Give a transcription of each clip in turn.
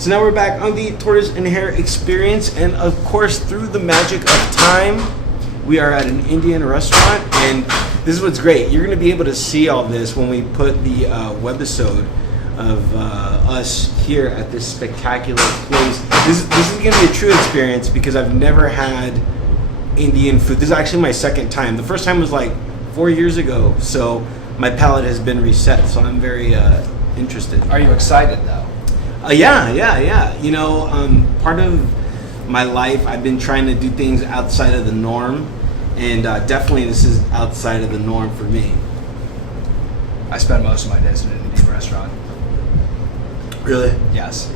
So now we're back on the Tortoise and Hare experience, and of course, through the magic of time, we are at an Indian restaurant, and this is what's great. You're going to be able to see all this when we put the webisode of us here at this spectacular place. This is going to be a true experience because I've never had Indian food. This is actually my second time. The first time was like 4 years ago, so my palate has been reset, so I'm very interested. Are you excited though? Yeah. You know, part of my life, I've been trying to do things outside of the norm, and definitely this is outside of the norm for me. I spend most of my days in an Indian restaurant. Really? Yes.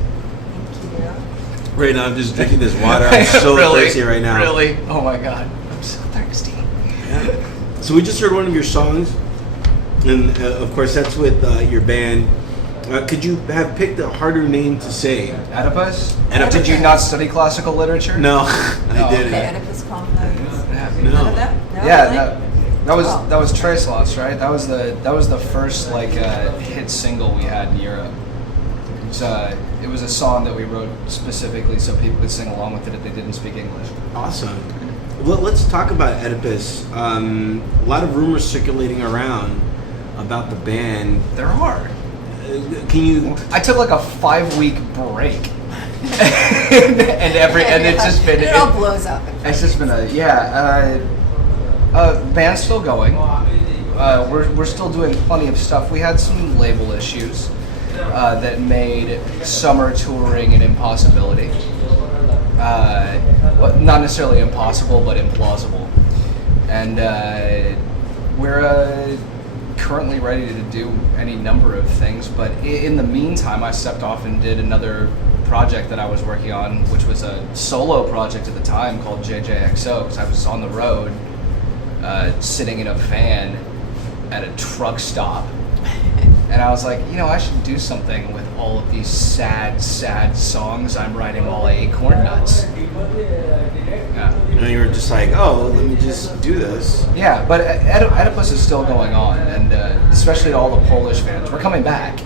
Right now, I'm just drinking this water. I'm so Really? thirsty right now. Really? Oh my god, I'm so thirsty. Yeah. So we just heard one of your songs, and of course that's with your band. Could you have picked a harder name to say? Oedipus? Oedipus. Did you not study classical literature? No, I didn't. Okay, Oedipus complex. No. None of that? No, Yeah, really? that was Tracelot's, right? That was the first like hit single we had in Europe. It was a song that we wrote specifically so people could sing along with it if they didn't speak English. Awesome. Well, let's talk about Oedipus. A lot of rumors circulating around about the band. There are. Can you? I took like a 5-week break, and it's just been it all blows up. It's just been band's still going. We're still doing plenty of stuff. We had some label issues that made summer touring an impossibility. But not necessarily impossible, but implausible. And we're currently ready to do any number of things. But in the meantime, I stepped off and did another project that I was working on, which was a solo project at the time called JJXO, because I was on the road, sitting in a van at a truck stop. And I was like, I should do something with all of these sad, sad songs I'm writing while I ate corn nuts. Yeah. And you were just like, oh, let me just do this. Yeah, but Oedipus is still going on, and especially to all the Polish fans. We're coming back.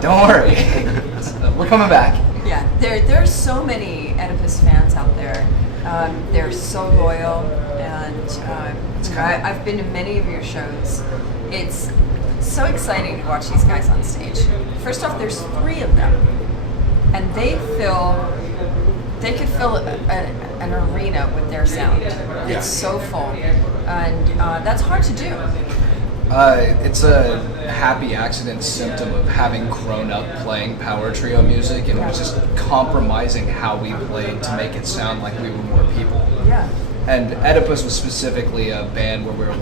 Don't worry. We're coming back. Yeah, there's so many Oedipus fans out there. They're so loyal, and I've been to many of your shows. It's so exciting to watch these guys on stage. First off, there's 3 of them, and they could fill an arena with their sound. Yeah. It's so full, and that's hard to do. It's a happy accident symptom of having grown up playing power trio music, and it was just compromising how we played to make it sound like we were more people. Yeah. And Oedipus was specifically a band where we were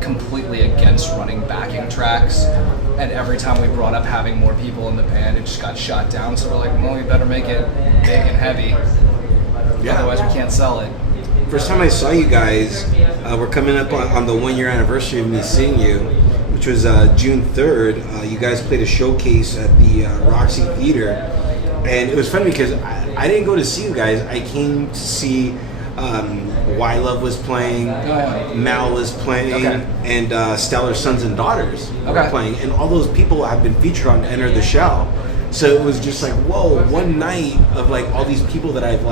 completely against running backing tracks, and every time we brought up having more people in the band, it just got shot down. So we're like, well, we better make it big and heavy, otherwise we can't sell it. First time I saw you guys, we're coming up on the 1-year anniversary of me seeing you, which was June 3rd. You guys played a showcase at the Roxy Theater, and it was funny because I didn't go to see you guys. I came to see Y Love was playing, Mal was playing, and Stellar Sons and Daughters were playing, and all those people have been featured on Enter the Shell. So it was just like, whoa, one night of like all these people that I've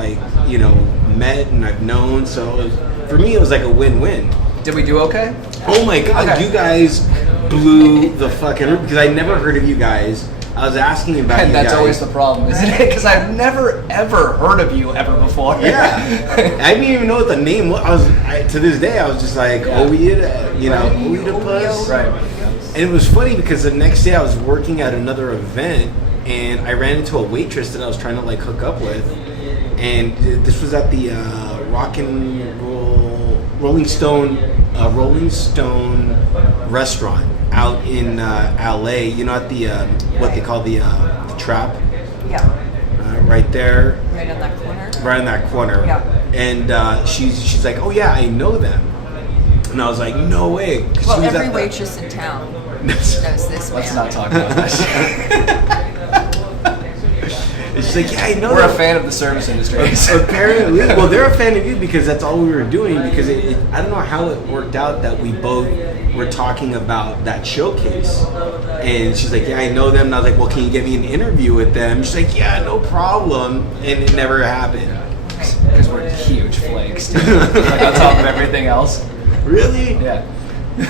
met and I've known. So for me, it was like a win-win. Did we do okay? Oh my God, you guys blew the fucking room, because I never heard of you guys. I was asking about and you that's guys. always the problem, isn't it? Because I've never ever heard of you ever before. Yeah, I didn't even know what the name was. To this day, I was just like, Oedipus. Right. And it was funny because the next day I was working at another event, and I ran into a waitress that I was trying to like hook up with, and this was at the Rolling Stone restaurant out in LA. At the what they call the Trap. Yeah. Right there. Right on that corner. Right in that corner. Yeah. And she's like, oh yeah, I know them. And I was like, no way. Well, every waitress in town knows this man. Let's not talk about that. She's like, yeah, I know. We're a fan of the service industry. Apparently, well, they're a fan of you because that's all we were doing. Because I don't know how it worked out that we both were talking about that showcase. And she's like, yeah, I know them. And I was like, well, can you get me an interview with them? She's like, yeah, no problem. And it never happened. Because we're huge flakes, dude. Like on top of everything else. Really? Yeah.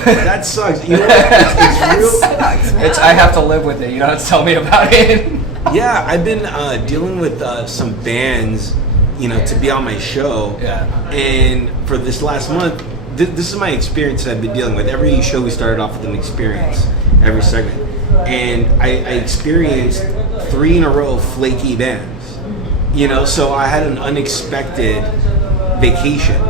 That sucks. You know what? It's real. Sucks, man. I have to live with it. You don't have to tell me about it. Yeah, I've been dealing with some bands, to be on my show. Yeah. And for this last month, this is my experience that I've been dealing with. Every show we started off with an experience, every segment. And I experienced 3 in a row flaky bands. So I had an unexpected vacation,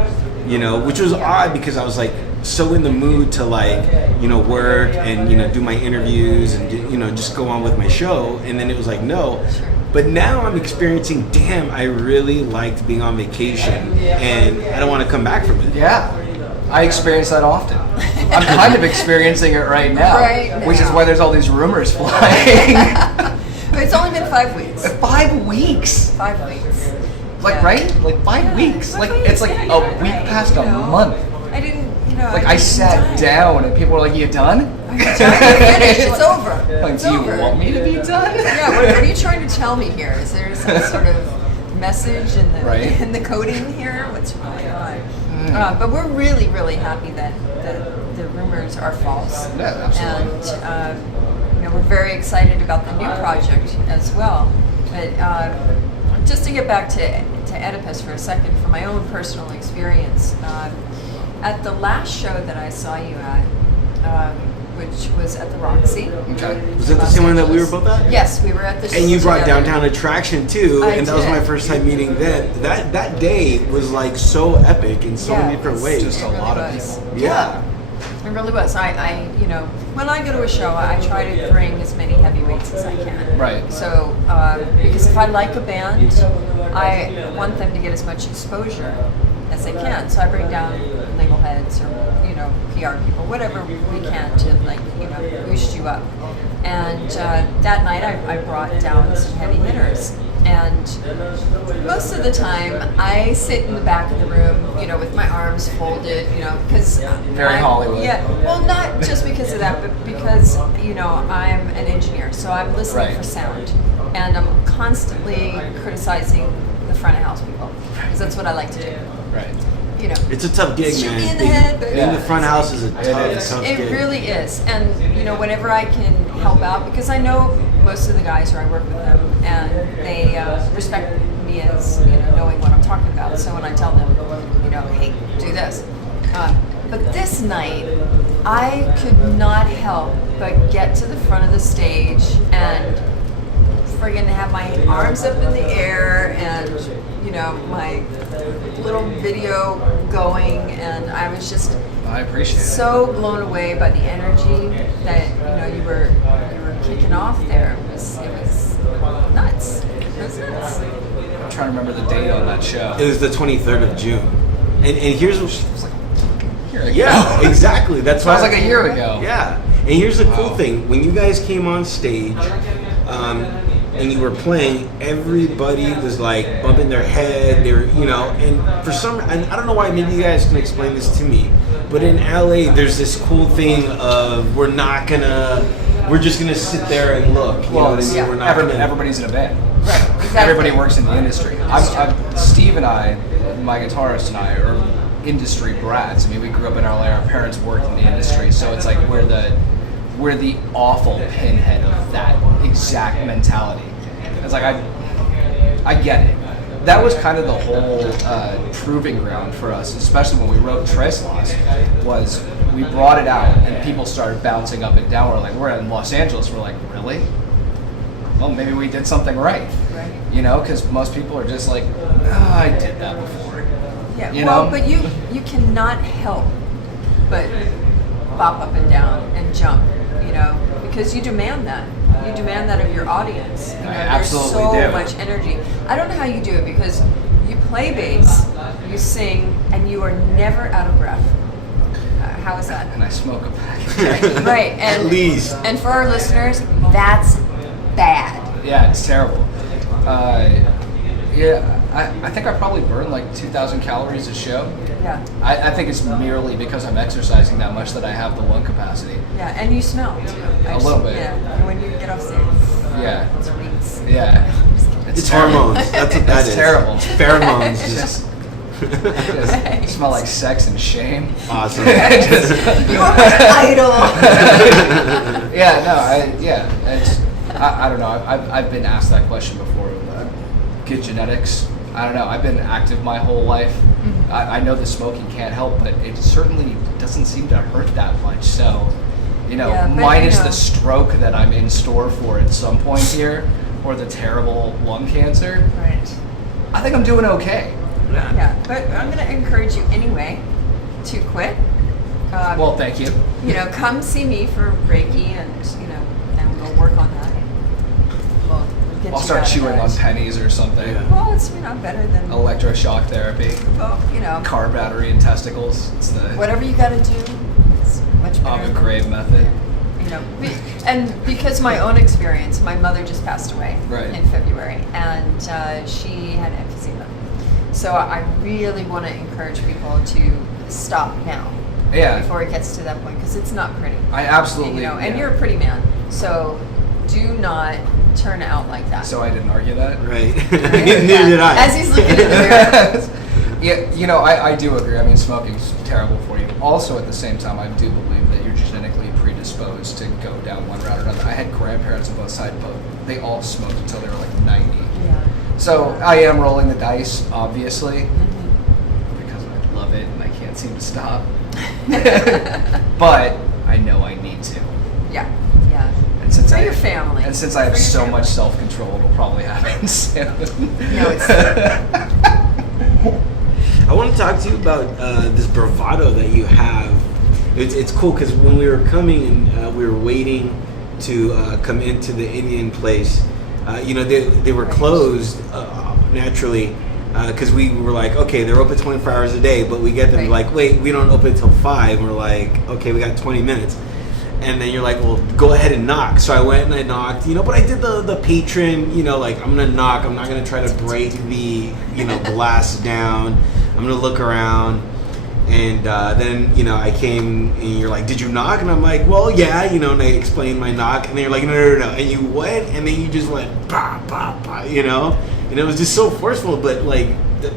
which was odd because I was like so in the mood to work and do my interviews and just go on with my show, and then it was like no. But now I'm experiencing, damn, I really liked being on vacation and I don't want to come back from it. Yeah, I experience that often. I'm kind of experiencing it right now, which is why there's all these rumors flying. It's only been 5 weeks. 5 weeks. 5 weeks. Right? 5 weeks. It's like a week past a month. I didn't, I sat down and people were like, "You done?" I'm done. Finished. It's over. Do you want me to be done? Yeah. What are you trying to tell me here? Is there some sort of message in the coding here? What's going on? But we're really, really happy that the rumors are false. Yeah, absolutely. And we're very excited about the new project as well. But just to get back to Oedipus for a second, from my own personal experience, at the last show that I saw you at, which was at the Roxy. Okay. Was that the same one that we were both at? Yes, we were at the show. And you brought together. Downtown Attraction too, and that was my first time meeting them. That day was so epic in so many different ways. Just a lot of people. Yeah. It really was. I when I go to a show, I try to bring as many heavyweights as I can. Right. So, because if I like a band, I want them to get as much exposure as they can. So I bring down label heads or, PR people, whatever we can to boost you up. And that night I brought down some heavy hitters. And most of the time, I sit in the back of the room, with my arms folded, because Very Hollywood. Yeah, well, not just because of that, but because I'm an engineer, so I'm listening for sound, and I'm constantly criticizing the front of house people because that's what I like to do. Right. It's a tough gig, Shoot man. me in the head, but Being in the front house is a tough it gig. really is. And whenever I can help out, because I know most of the guys, or I work with them, and they respect me as knowing what I'm talking about. So when I tell them, hey, do this. But this night, I could not help but get to the front of the stage and friggin' have my arms up in the air and my little video going, and I was just I appreciate it. so blown away by the energy that you were kicking off there. It was nuts. It was nuts. I'm trying to remember the date on that show. It was the 23rd of June. And here's what Yeah, exactly. That's Sounds why like a year ago. Yeah. And here's the cool thing. When you guys came on stage, and you were playing, everybody was bumping their head. They were, and for some, and I don't know why. Maybe you guys can explain this to me. But in LA, there's this cool thing of we're just gonna sit there and look. You know what I mean? yeah. We're not Everybody's in a band. Right. Exactly. Everybody works in the industry. Steve and I, my guitarist and I, are industry brats. I mean, we grew up in LA. Our parents worked in the industry, so it's we're the awful pinhead of that exact mentality. It's I get it. That was kind of the whole proving ground for us, especially when we wrote Tres Las, was we brought it out and people started bouncing up and down. We're in Los Angeles. We're like, really? Well, maybe we did something right. Right. Because most people are just like, oh, I did that before. Yeah. But you cannot help but bop up and down and jump, because you demand that. You demand that of your audience. There's so much energy. I don't know how you do it because you play bass, you sing, and you are never out of breath. How is that? And I smoke a pack. Right. And, At least. And for our listeners, that's bad. Yeah, it's terrible. I think I probably burn like 2,000 calories a show. Yeah. I think it's merely because I'm exercising that much that I have the lung capacity. Yeah, and you smell too. A little bit. Yeah, when you get off stage. Yeah. It's reeks. Yeah. It's hormones. That's what that It's is. terrible. Pheromones. Just Just smell like sex and shame. awesome. You are my idol. I don't know. I've been asked that question before. Good genetics. I don't know. I've been active my whole life. Mm-hmm. I know the smoking can't help, but it certainly doesn't seem to hurt that much. So, minus the stroke that I'm in store for at some point here, or the terrible lung cancer. Right. I think I'm doing okay. Yeah, but I'm going to encourage you anyway to quit. Well, thank you. Come see me for Reiki, and and we'll work on that. We'll get I'll you start out of chewing that. on pennies or something. Yeah. Well, it's better than Electroshock therapy. well, Car battery and testicles. It's the whatever you got to do. It's much better. Abu Ghraib method. And because my own experience, my mother just passed away Right. in February, and she had emphysema. So I really want to encourage people to stop now. Yeah. Before it ggets to that point, because it's not pretty. I absolutely. And you're a pretty man, so do not turn out like that. So I didn't argue that. Right. Yeah. Neither did I. As he's looking in the mirror. Yeah, I do agree. I mean, smoking's terrible for you. Also, at the same time, I do believe that you're genetically predisposed to go down one route or another. I had grandparents on both sides, but they all smoked until they were like 90. Yeah. So I am rolling the dice, obviously, Mm-hmm. because I love it and I can't seem to stop. But I know I need to. Yeah. Yeah. And since For I your family. And since I have For your so family. much self-control, it'll probably happen soon. No, it's I want to talk to you about this bravado that you have. It's cool because when we were coming and we were waiting to come into the Indian place, they were closed naturally because we were like, okay, they're open 24 hours a day, but we get them Right. like, wait, we don't open until 5. And we're like, okay, we got 20 minutes. And then you're like, well, go ahead and knock. So I went and I knocked, but I did the patron, like I'm going to knock. I'm not going to try to break the, glass down. I'm going to look around. And then, I came and you're like, did you knock? And I'm like, well, yeah, and I explained my knock. And then you're like, no. And you went and then you just went, bah, bah, bah, And it was just so forceful. But like,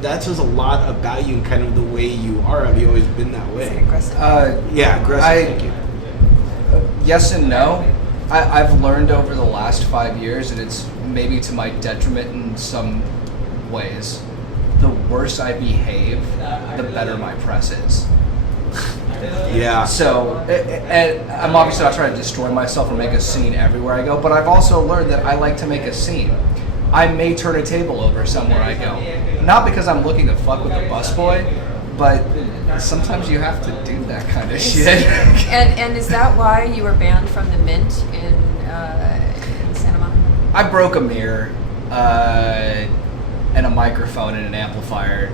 that's just a lot about you and kind of the way you are. Have you always been that way? aggressive. Yeah, aggressive. Thank you. Yes and no. I've learned over the last 5 years, and it's maybe to my detriment in some ways. The worse I behave, the better my press is. Yeah. So, and I'm obviously not trying to destroy myself or make a scene everywhere I go, but I've also learned that I like to make a scene. I may turn a table over somewhere I go. Not because I'm looking to fuck with a busboy, but sometimes you have to do that kind of shit. And is that why you were banned from the Mint in Santa Monica? I broke a mirror, and a microphone and an amplifier,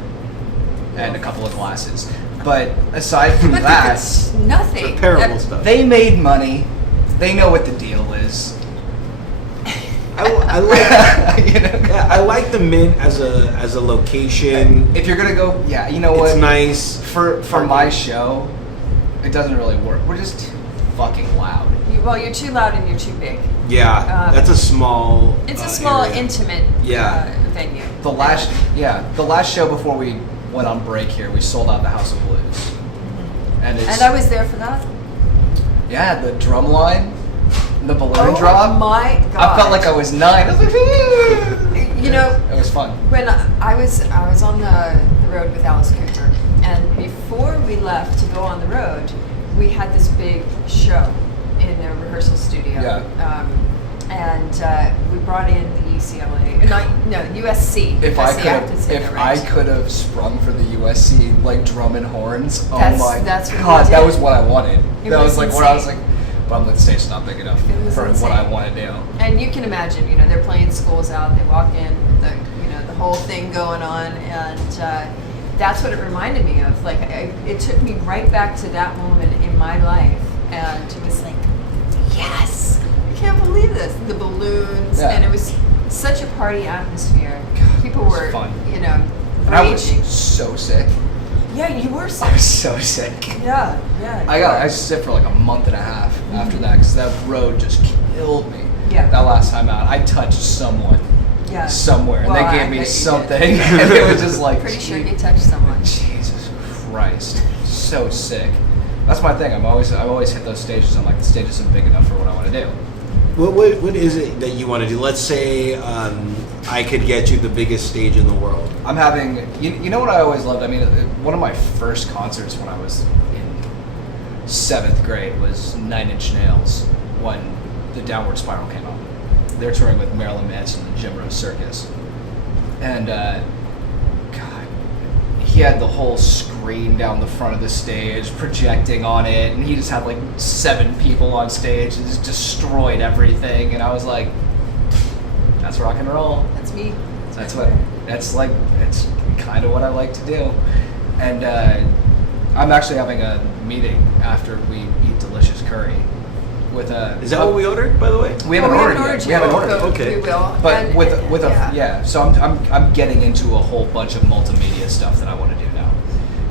and a couple of glasses. But aside from But that, it's nothing. Repairable stuff. they made money. They know what the deal is. I like yeah, I like the Mint as a location. If you're gonna go, yeah, you know what? It's nice. For my show, it doesn't really work. We're just fucking loud. You're too loud and you're too big. Yeah, that's a small. It's a small, area. intimate Yeah. venue. The last show before we went on break here, we sold out the House of Blues, and it's And I was there for that. yeah, the drum line, the balloon drop. Oh my god! I felt like I was 9. I was like, it was fun. When I was on the road with Alice Cooper, and before we left to go on the road, we had this big show in a rehearsal studio. Yeah. And we brought in the UCLA, USC. If That's the active I singer, right? could have sprung for the USC like drum and horns, That's oh my what we god, did. that was what I wanted. It That was was like what I was insane. like, but the stage's not big enough It was for insane. what I want to do. And you can imagine, they're playing schools out. They walk in, the whole thing going on, and that's what it reminded me of. Like, it took me right back to that moment in my life, and it was like, yes, I can't believe this. The balloons, Yeah. and it was such a party atmosphere. People was were, fun. you know, And I was raging. so sick. Yeah, you were I sick. was so sick. Yeah, yeah. I was sick for like a month and a half after that because that road just killed me. Yeah. That last time out, I touched someone Yeah. somewhere, Well, and I they bet gave me you something, did. and it was just like, Pretty sure you touched someone. Jesus Christ, so sick. That's my thing. I've always hit those stages. I'm like, the stage isn't big enough for what I want to do. What is it that you want to do? Let's say I could get you the biggest stage in the world. I'm having, you know what I always loved? I mean, one of my first concerts when I was in 7th grade was 9 Inch Nails when the Downward Spiral came out. They're touring with Marilyn Manson and the Jim Rose Circus. And, God, he had the whole screen down the front of the stage, projecting on it, and he just had like 7 people on stage and just destroyed everything. And I was like, that's rock and roll. That's me. That's kind of what I like to do. And I'm actually having a meeting after we eat delicious curry with a. Is that what we ordered, by the way? We haven't ordered yet. We haven't ordered yet. Okay. We will. But And- with a yeah. yeah. So I'm getting into a whole bunch of multimedia stuff that I want to do now,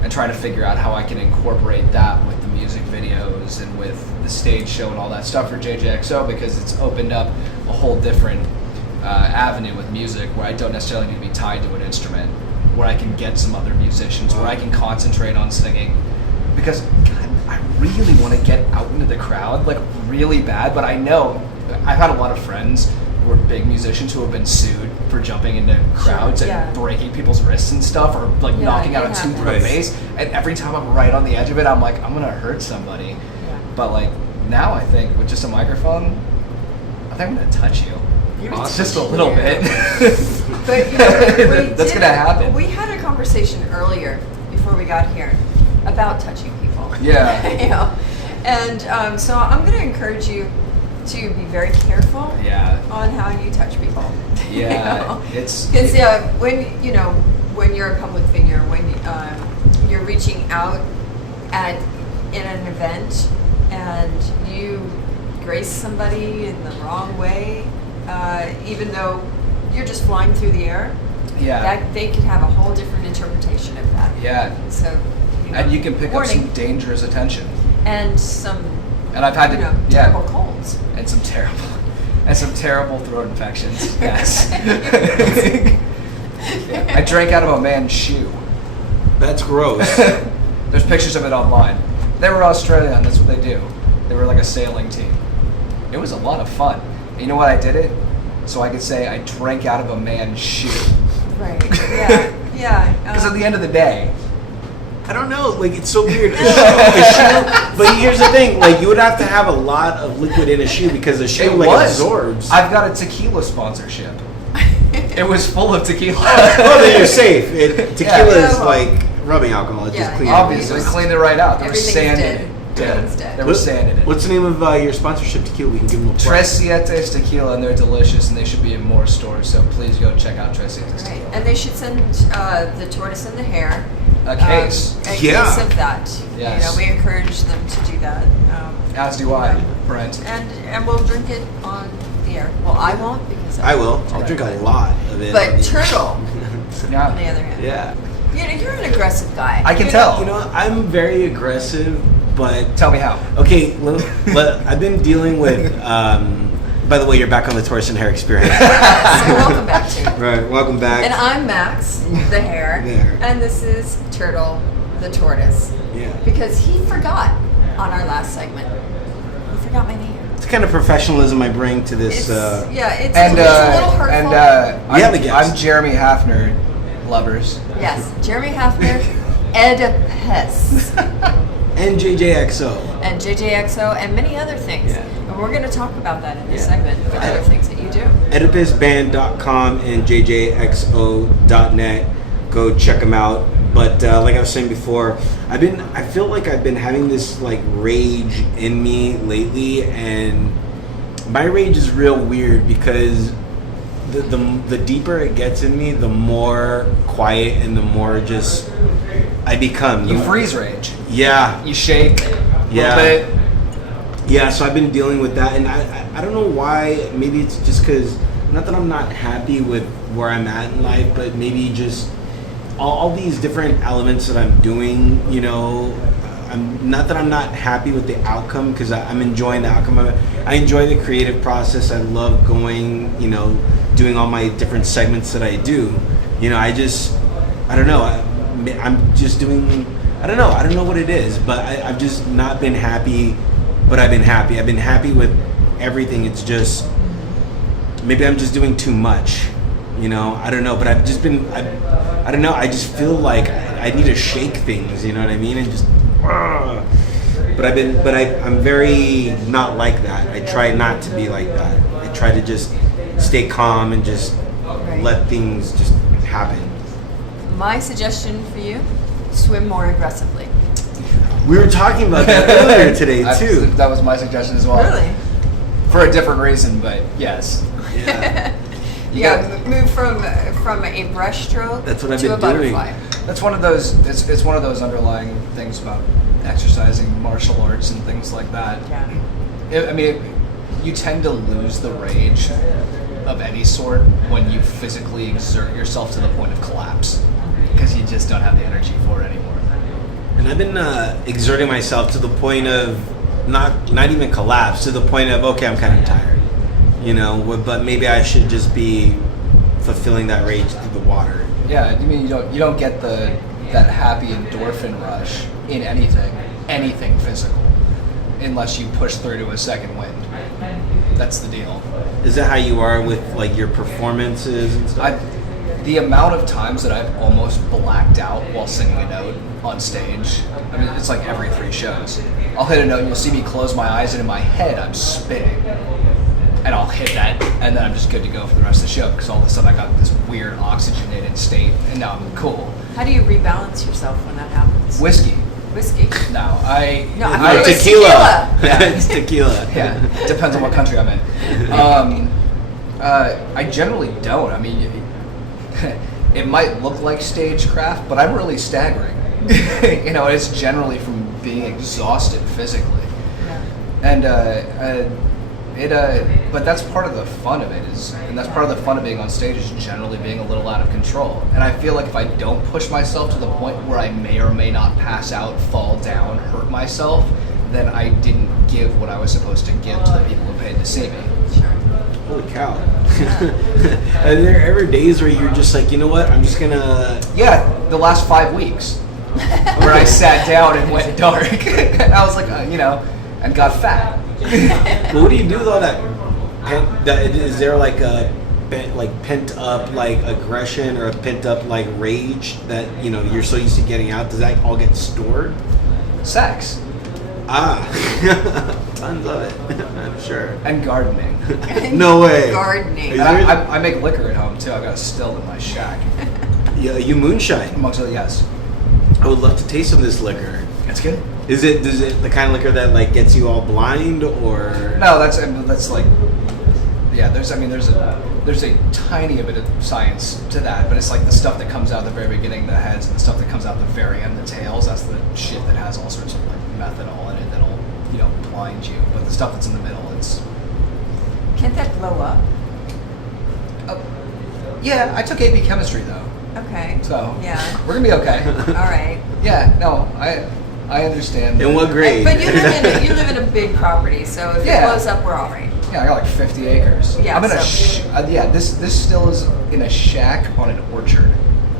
and trying to figure out how I can incorporate that with the music videos and with the stage show and all that stuff for JJXO, because it's opened up a whole different avenue with music where I don't necessarily need to be tied to an instrument, where I can get some other musicians, where I can concentrate on singing, because God, I really want to get out into the crowd, like really bad. But I know I've had a lot of friends who are big musicians who have been sued for jumping into crowds yeah. and breaking people's wrists and stuff, or like Yeah, knocking out it a tooth with happens. a bass. And every time I'm right on the edge of it, I'm like, I'm gonna hurt somebody. Yeah. But like now, I think with just a microphone, I think I'm gonna touch you. Awesome. Just a little Yeah. bit. But you know, That's gonna happen. We had a conversation earlier before we got here about touching people. Yeah. You know, and so I'm going to encourage you to be very careful Yeah. on how you touch people. Yeah. It's Because when you're a public figure, when you're reaching out in an event and you grace somebody in the wrong way, even though you're just flying through the air, yeah. that they could have a whole different interpretation of that. Yeah. So, And you can pick up warning. some dangerous attention. And some, And I've had to terrible colds. and some terrible throat infections. Yes. Yeah. I drank out of a man's shoe. That's gross. There's pictures of it online. They were Australian, that's what they do. They were like a sailing team. It was a lot of fun. And you know what I did it? So I could say I drank out of a man's shoe. Right. Yeah. Yeah. Because at the end of the day, I don't know, like it's so weird. A shoe, but here's the thing, like you would have to have a lot of liquid in a shoe because a shoe absorbs. I've got a tequila sponsorship. It was full of tequila. Oh, then you're safe. Tequila Yeah. is like rubbing alcohol. It just cleans Obviously, it. cleaned it right out. There was Everything's sand in dead. it. Everything's dead. There was sand in it. What's the name of your sponsorship tequila? We can give them a plug. Tres Siete Tequila, and they're delicious, and they should be in more stores. So please go check out Tres Siete Right. Tequila. And they should send the Tortoise and the Hare A case. a Yeah. case of that. Yes. We encourage them to do that. As do I, Brent. And we'll drink it on the air. Well, I won't because I will. I'll Right. drink a lot of it. But Turtle, on the Yeah. other hand, Yeah. you're an aggressive guy. I can You're tell. You know, I'm very aggressive, but Tell me how. okay. I've been dealing with. By the way, you're back on the Tortoise and Hare experience. So welcome back to. Right. Welcome back. And I'm Max, the hare, The hare. and this is Turtle, the tortoise. Yeah. Because he forgot on our last segment. He forgot my name. It's the kind of professionalism I bring to this. It's a little And hurtful. We have a guest. I'm Jeremy Haffner, lovers. Yes, Jeremy Haffner, Oedipus, and JJXO. and JJXO, and many other things. Yeah. And we're going to talk about that in this Yeah. segment, the other things that you do. OedipusBand.com and JJXO.net. Go check them out. But like I was saying before, I feel like I've been having this like rage in me lately, and my rage is real weird because the deeper it gets in me, the more quiet and the more just I become. You freeze rage. Yeah. You shake. Yeah. A little bit. Yeah, so I've been dealing with that, and I don't know why. Maybe it's just because not that I'm not happy with where I'm at in life, but maybe just all these different elements that I'm doing, you know, I'm not happy with the outcome, because I'm enjoying the outcome of it. I enjoy the creative process. I love going, you know, doing all my different segments that I do. You know, I don't know. I'm just doing, I don't know what it is, but I've just not been happy, but I've been happy. I've been happy with everything. It's just, maybe I'm just doing too much, you know, I don't know, but I've just been, I don't know, I just feel like I need to shake things, you know what I mean, and just, but I'm very not like that. I try not to be like that. I try to just stay calm and just let things just happen. My suggestion for you, swim more aggressively. We were talking about that earlier today, too. That was my suggestion as well. Really? For a different reason, but yes. Yeah. Move from a brushstroke That's what I've to been a butterfly. doing. That's one of those. It's one of those underlying things about exercising, martial arts, and things like that. Yeah. You tend to lose the rage of any sort when you physically exert yourself to the point of collapse, because you just don't have the energy for it anymore. And I've been exerting myself to the point of not even collapse, to the point of, okay, I'm kind of tired, you know, but maybe I should just be fulfilling that rage through the water. Yeah, I mean, you don't get that happy endorphin rush in anything physical, unless you push through to a second wind. That's the deal. Is that how you are with like your performances and stuff? The amount of times that I've almost blacked out while singing a note on stage, I mean, it's like every 3 shows. I'll hit a note and you'll see me close my eyes, and in my head I'm spinning. And I'll hit that, and then I'm just good to go for the rest of the show, because all of a sudden I got this weird oxygenated state, and now I'm cool. How do you rebalance yourself when that happens? Whiskey. No, I thought it was tequila. tequila. It's tequila. Yeah, depends on what country I'm in. I generally don't. I mean, it might look like stagecraft, but I'm really staggering. You know, it's generally from being exhausted physically. Yeah. And but that's part of the fun of it, and that's part of the fun of being on stage, is generally being a little out of control. And I feel like if I don't push myself to the point where I may or may not pass out, fall down, hurt myself, then I didn't give what I was supposed to give to the people who paid to see me. Sure. Holy cow. Are there ever days where you're just like, you know what, I'm just gonna... Yeah, the last 5 weeks, where I sat down and went dark. And I was like, you know, and got fat. Well, what do you do though? Is there like a pent up like aggression or a pent up like rage that, you know, you're so used to getting out? Does that all get stored? Sex. Tons of it. I'm sure. And gardening. No way. Gardening. And I make liquor at home too. I've got a still in my shack. Yeah, you moonshine. Amongst other, yes. I would love to taste some of this liquor. That's good. Is it the kind of liquor that like gets you all blind, or No, that's like, yeah. There's a tiny bit of science to that, but it's like the stuff that comes out at the very beginning, the heads, and the stuff that comes out at the very end, the tails. That's the shit that has all sorts of like methanol in it that'll, you know, blind you. But the stuff that's in the middle, it's. Can't that blow up? Yeah, I took AP chemistry though. Okay. So yeah, we're gonna be okay. all right. Yeah, no, I understand. in what grade? But you live in a big property, so if it blows up, we're all right. Yeah, I got like 50 acres. Yeah, I'm in this still is in a shack on an orchard.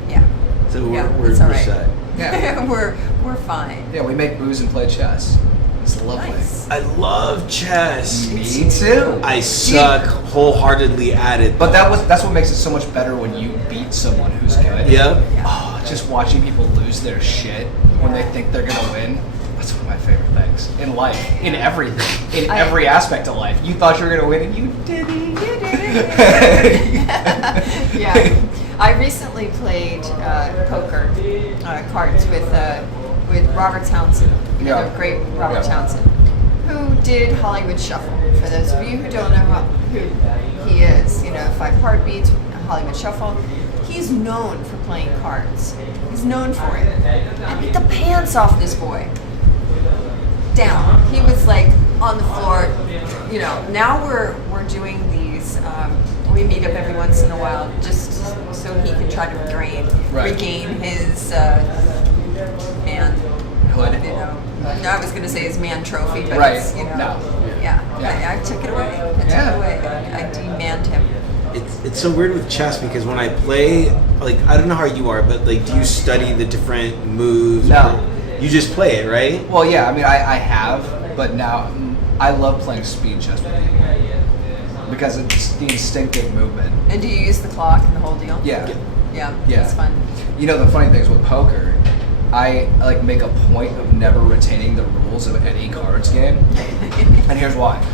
Yeah. So we're it's all right. set. Yeah. we're fine. Yeah, we make booze and play chess. It's lovely. Nice. I love chess. Me too. I suck wholeheartedly at it. But that's what makes it so much better when you beat someone who's good. Yeah. Oh, just watching people lose their shit when they think they're gonna win. That's one of my favorite things in life, in everything, in every aspect of life. You thought you were gonna win and you didn't. Yeah. I recently played poker cards with Robert Townsend, Yeah. the great Robert Yeah. Townsend, who did Hollywood Shuffle. For those of you who don't know who he is, you know, 5 Heartbeats, Hollywood Shuffle. He's known for playing cards. He's known for it. I beat the pants off this boy. Down. He was like on the floor. You know. Now we're doing these we meet up every once in a while, just so he can try to regain his Hood. You know, I was going to say his man trophy, but Right. it's, you know, No. yeah. I took it away. I took it away. I demanned him. It's so weird with chess because when I play, like, I don't know how you are, but like, do you study the different moves? No. Or you just play it, right? Well, yeah, I mean, I have, but now I love playing speed chess with people because it's the instinctive movement. And do you use the clock and the whole deal? Yeah. Yeah. Yeah. It's fun. You know, the funny thing is with poker, I like make a point of never retaining the rules of any cards game. And here's why.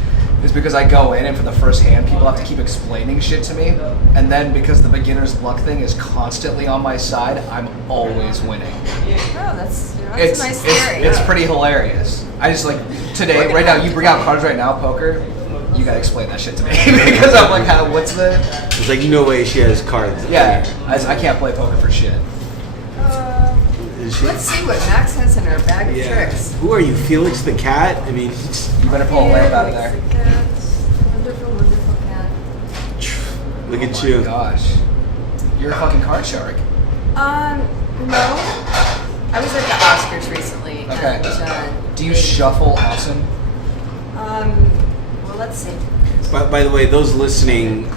It's because I go in and for the first hand, people have to keep explaining shit to me. And then because the beginner's luck thing is constantly on my side, I'm always winning. Oh, that's a nice theory. It's pretty hilarious. I just like, today, right now, you bring out cards right now, poker, you gotta explain that shit to me. Because I'm like, what's the... It's like, no way she has cards. Yeah, I can't play poker for shit. Let's see what Max has in her bag of tricks. Who are you, Felix the cat? I mean, You better pull a lamp out of there. Wonderful, wonderful cat. look at Oh you. my gosh. You're a fucking card shark. No. I was at the Oscars recently. Okay. And, Do you shuffle Assam? well, let's see. By the way, those listening,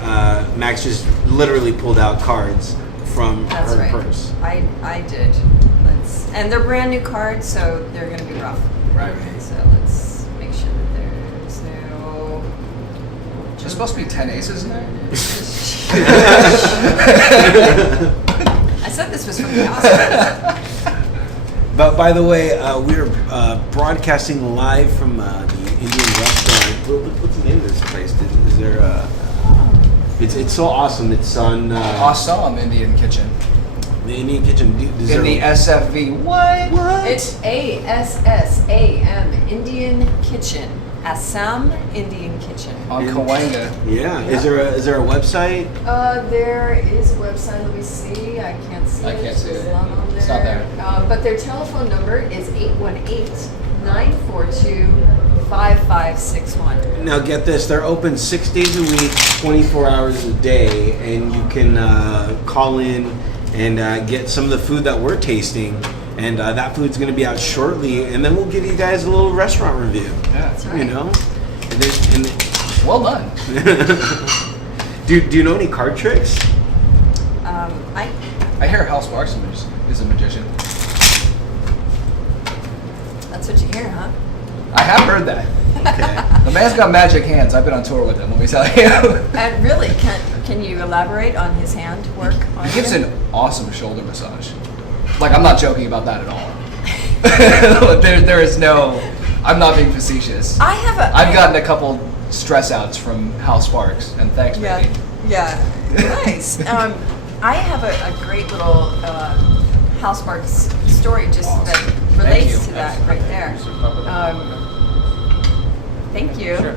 Max just literally pulled out cards from That's her right. purse. I did. And they're brand new cards, so they're going to be rough. Right. So let's make sure that there's no... There's supposed to be 10 aces in there? I said this was from the Oscars. But by the way, we're broadcasting live from the Indian restaurant. What's the name of this place? Is there it's so awesome. It's on Assam Indian Kitchen. the Indian Kitchen. In the SFV. What? It's ASSAM, Indian Kitchen. Assam Indian Kitchen. On Kawanga. Yeah. Is there a website? There is a website. Let me see. I can't see I it. can't see it. It's not on there. It's not there. But their telephone number is 818-942-5561. Now get this, they're open 6 days a week, 24 hours a day, and you can call in and get some of the food that we're tasting, and that food's going to be out shortly, and then we'll give you guys a little restaurant review. Yeah. That's right. You know? Well done. Do you know any card tricks? I hear Hal Sparks is a magician. That's what you hear, huh? I have heard that. Okay. The man's got magic hands. I've been on tour with him, let me tell you. And really, can you elaborate on his hand work? He gives an awesome shoulder massage. Like, I'm not joking about that at all. there is no... I'm not being facetious. I've gotten a couple stress outs from Hal Sparks, and thanks, baby. Yeah, nice. I have a great little Hal Sparks story just that relates to that right there. Thank you. Sure.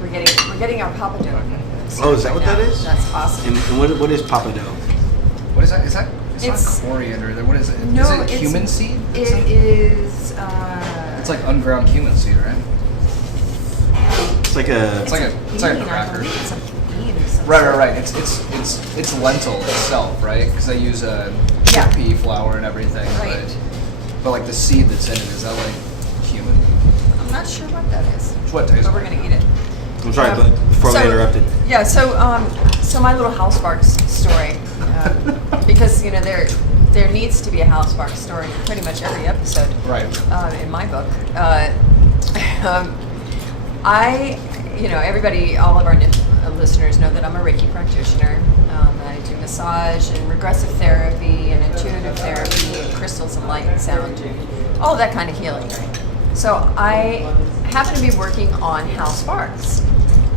We're getting our papadum. Oh, is that what now. that is? That's awesome. And what is papadum? What is that? It's It's- not coriander. What is it? No, is it it's- cumin seed? It is. It's like unground cumin seed, right? It's like a... It's like a bean, I cracker. believe. It's like a bean or something. Right. It's lentil itself, right? Because they use chickpea flour and everything. Right. But like the seed that's in it, is that like cumin? I'm not sure what that is. It's what it tastes But we're like. gonna eat it. I'm sorry, but before I interrupted. Yeah, so my little Hal Sparks story, because there needs to be a Hal Sparks story in pretty much every episode. Right. In my book, everybody, all of our listeners know that I'm a Reiki practitioner. I do massage and regressive therapy and intuitive therapy and crystals and light and sound and all of that kind of healing. So I happen to be working on Hal Sparks,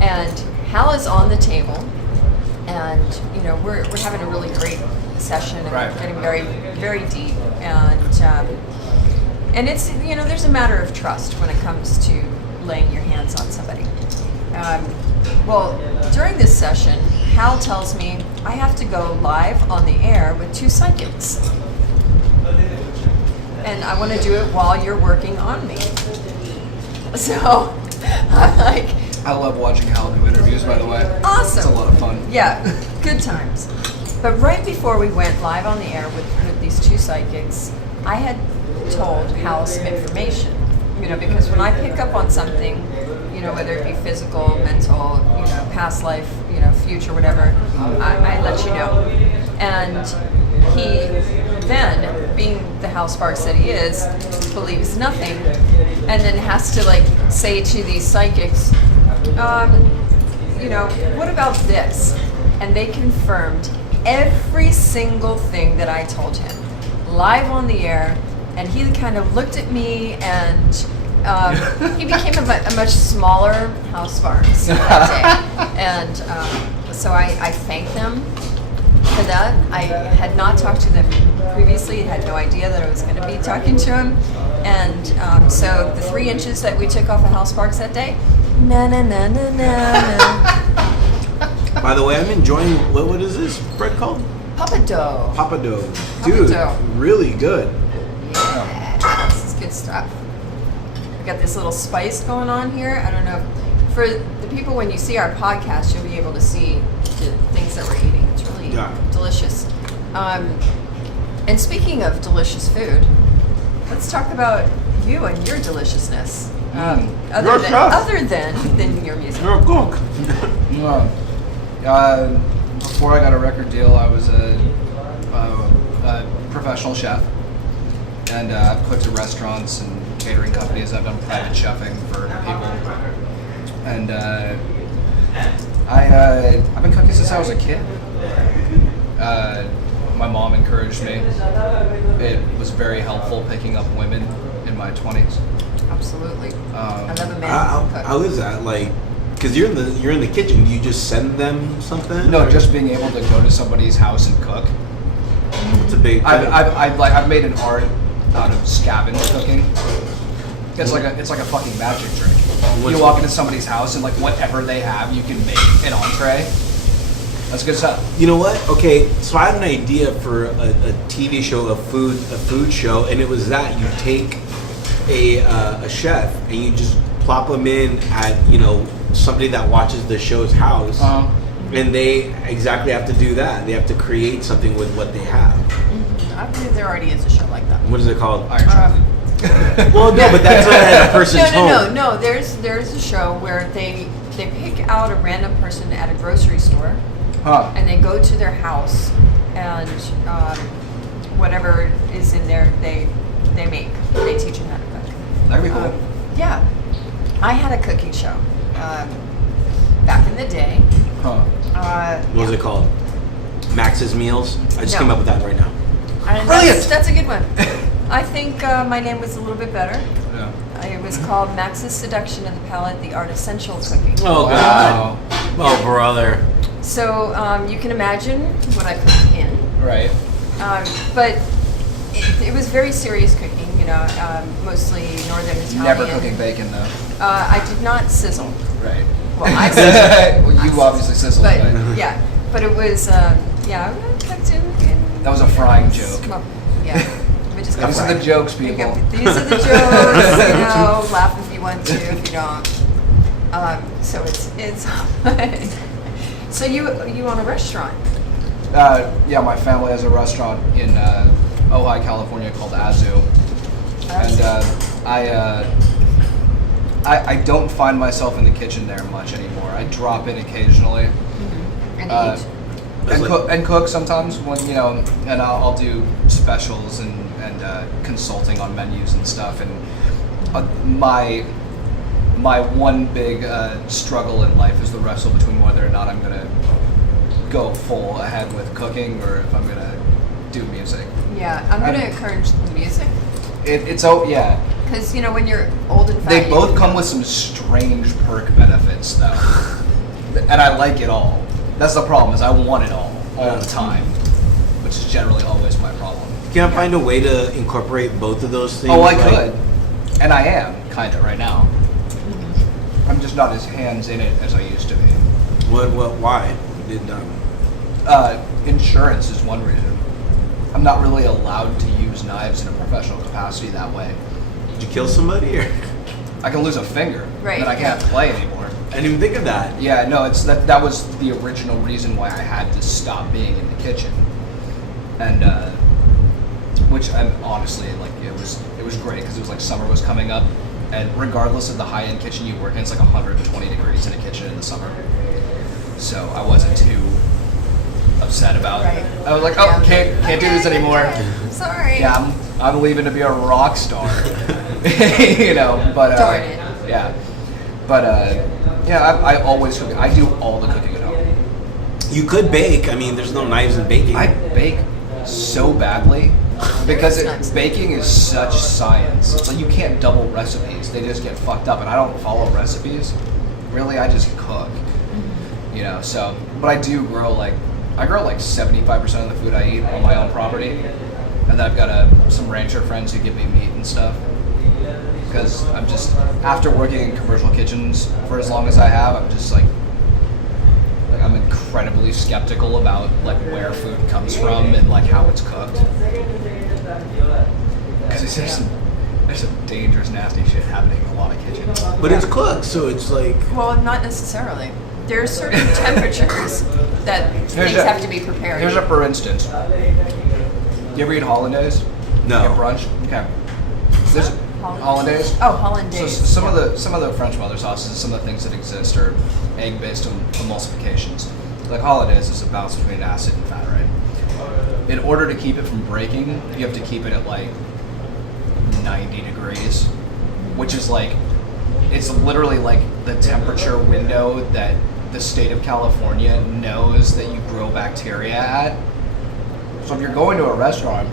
and Hal is on the table, and we're having a really great session and Right. we're getting very, very deep, and it's there's a matter of trust when it comes to laying your hands on somebody. Well, during this session, Hal tells me I have to go live on the air with 2 psychics. And I want to do it while you're working on me. So I'm like, Yes. I love watching Hal do interviews, by the way. Awesome. It's a lot of fun. Yeah, good times. But right before we went live on the air with these two psychics, I had told Hal some information, because when I pick up on something, whether it be physical, mental, past life, future, whatever, I let you know. And he then, being the Hal Sparks that he is, believes nothing, and then has to say to these psychics, what about this? And they confirmed every single thing that I told him live on the air, and he kind of looked at me and he became a much smaller Hal Sparks that day. And so I thank them for that. I had not talked to them previously, had no idea that I was going to be talking to him. And so the 3 inches that we took off of Hal Sparks that day, na. By the way, I'm enjoying, what is this bread called? Papa Dough. Papa Dough. Dude, really good. Yeah, this is good stuff. We got this little spice going on here. I don't know. For the people, when you see our podcast, you'll be able to see the things that we're eating. It's really delicious. And speaking of delicious food, let's talk about you and your deliciousness. Other than your music. You're a cook. Before I got a record deal, I was a professional chef, and I've cooked at restaurants and catering companies. I've done private chefing for people, and I've been cooking since I was a kid. My mom encouraged me. It was very helpful picking up women in my 20s. Absolutely. I love a man. How is that? Because you're in the kitchen. Do you just send them something? No, just being able to go to somebody's house and cook. It's a big thing. I've made an art out of scavenge cooking. It's like a fucking magic trick. You walk into somebody's house and whatever they have, you can make an entree. That's good stuff. You know what? Okay, so I had an idea for a TV show, a food show, and it was that you take a chef and you just plop them in at somebody that watches the show's house, and they exactly have to do that. They have to create something with what they have. I believe there already is a show like that. What is it called? Iron Chocolate. Well, no, but that's not at a person's home. No. There's a show where they pick out a random person at a grocery store, and they go to their house, and whatever is in there, they make. They teach them how to cook. That'd be cool. Yeah, I had a cooking show back in the day. What was it called? Max's Meals? I just came up with that right now. Brilliant! That's a good one. I think my name was a little bit better. Yeah. It was called Max's Seduction of the Palate, The Art of Sensual Cooking. Oh, God. Oh, brother. So you can imagine what I cooked in. Right. But it was very serious cooking, mostly northern Italian. Never cooking bacon, though. I did not sizzle. Right. Well, I sizzled. Well, you obviously sizzled, but right? yeah, but it was I cooked in. That was a frying joke. Yeah. These are the jokes, people. These are the jokes. Laugh if you want to, if you don't. So it's. So you own a restaurant? Yeah, my family has a restaurant in Ojai, California called Azu, and I don't find myself in the kitchen there much anymore. I drop in occasionally. And eat. And cook sometimes when and I'll do specials and consulting on menus and stuff. And my one big struggle in life is the wrestle between whether or not I'm gonna go full ahead with cooking or if I'm gonna do music. Yeah, I'm gonna encourage the music. Because when you're old and fat, they both come with some strange perk benefits though, and I like it all. That's the problem, is I want it all the time, which is generally always my problem. Can't find a way to incorporate both of those things? Oh, I could. And I am, kind of, right now. I'm just not as hands in it as I used to be. Why? Insurance is one reason. I'm not really allowed to use knives in a professional capacity that way. Did you kill somebody? Or? I can lose a finger, right? But I can't play anymore. I didn't even think of that. Yeah, no, it's that was the original reason why I had to stop being in the kitchen, and which I'm honestly like it was great because it was like summer was coming up, and regardless of the high end kitchen you work in, it's like 120 degrees in a kitchen in the summer, so I wasn't too upset about it. I was like, oh, can't do this anymore. Sorry. Yeah, I'm leaving to be a rock star. You know, but darn it. yeah, but yeah, I always cook. I do all the cooking at home. You could bake. I mean, there's no knives in baking. I bake so badly because baking is such science. Like you can't double recipes; they just get fucked up. And I don't follow recipes. Really, I just cook. You know, so but I do grow like 75% of the food I eat on my own property, and then I've got some rancher friends who give me meat and stuff. Because I'm just after working in commercial kitchens for as long as I have, I'm just like I'm incredibly skeptical about like where food comes from and like how it's cooked. Because there's some dangerous, nasty shit happening in a lot of kitchens. But it's cooked, so it's like. Well, not necessarily. There are certain temperatures that things have to be prepared. Here's a for instance. You ever eat hollandaise? No. Get brunch? Okay. There's hollandaise. Oh, hollandaise. So some of the French mother sauces and some of the things that exist are egg-based emulsifications. Like hollandaise is a balance between acid and fat, right? In order to keep it from breaking, you have to keep it at like 90 degrees, which is like it's literally like the temperature window that the state of California knows that you grow bacteria at. So if you're going to a restaurant,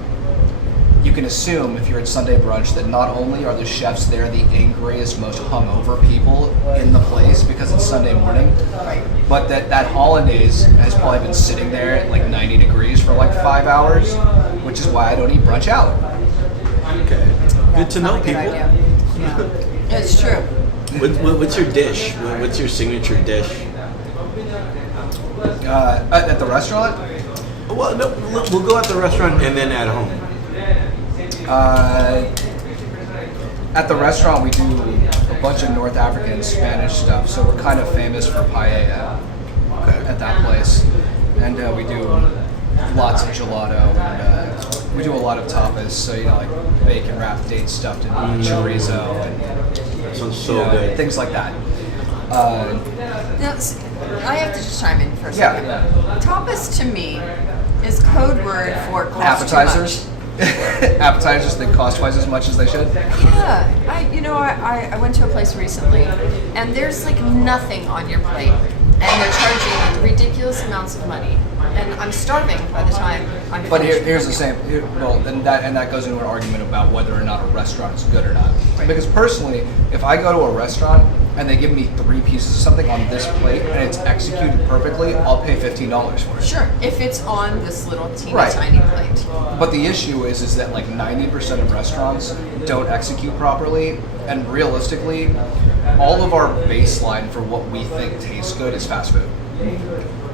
you can assume if you're at Sunday brunch that not only are the chefs there the angriest, most hungover people in the place because it's Sunday morning, but that hollandaise has probably been sitting there at like 90 degrees for like 5 hours, which is why I don't eat brunch out. Okay. Good to know, Not a good people. idea. Yeah. It's true. What's your dish? What's your signature dish? At the restaurant? Well, no, we'll go at the restaurant and then at home. At the restaurant, we do a bunch of North African Spanish stuff, so we're kind of famous for paella at that place. And we do lots of gelato, and we do a lot of tapas, so, you know, like bacon wrapped, date stuffed, and chorizo, and That sounds so good. things like that. Now, I have to just chime in for a Yeah. second. Tapas to me is code word for cost Appetizers. too Appetizers that cost twice as much as they should. much. Yeah, I went to a place recently, and there's like nothing on your plate, and they're charging ridiculous amounts of money, and I'm starving by the time I'm. But finished. here's the same. And that goes into an argument about whether or not a restaurant is good or not. Right. Because personally, if I go to a restaurant and they give me 3 pieces of something on this plate and it's executed perfectly, I'll pay $15 for it. Sure, if it's on this little teeny Right. tiny plate. But the issue is that like 90% of restaurants don't execute properly, and realistically, all of our baseline for what we think tastes good is fast food.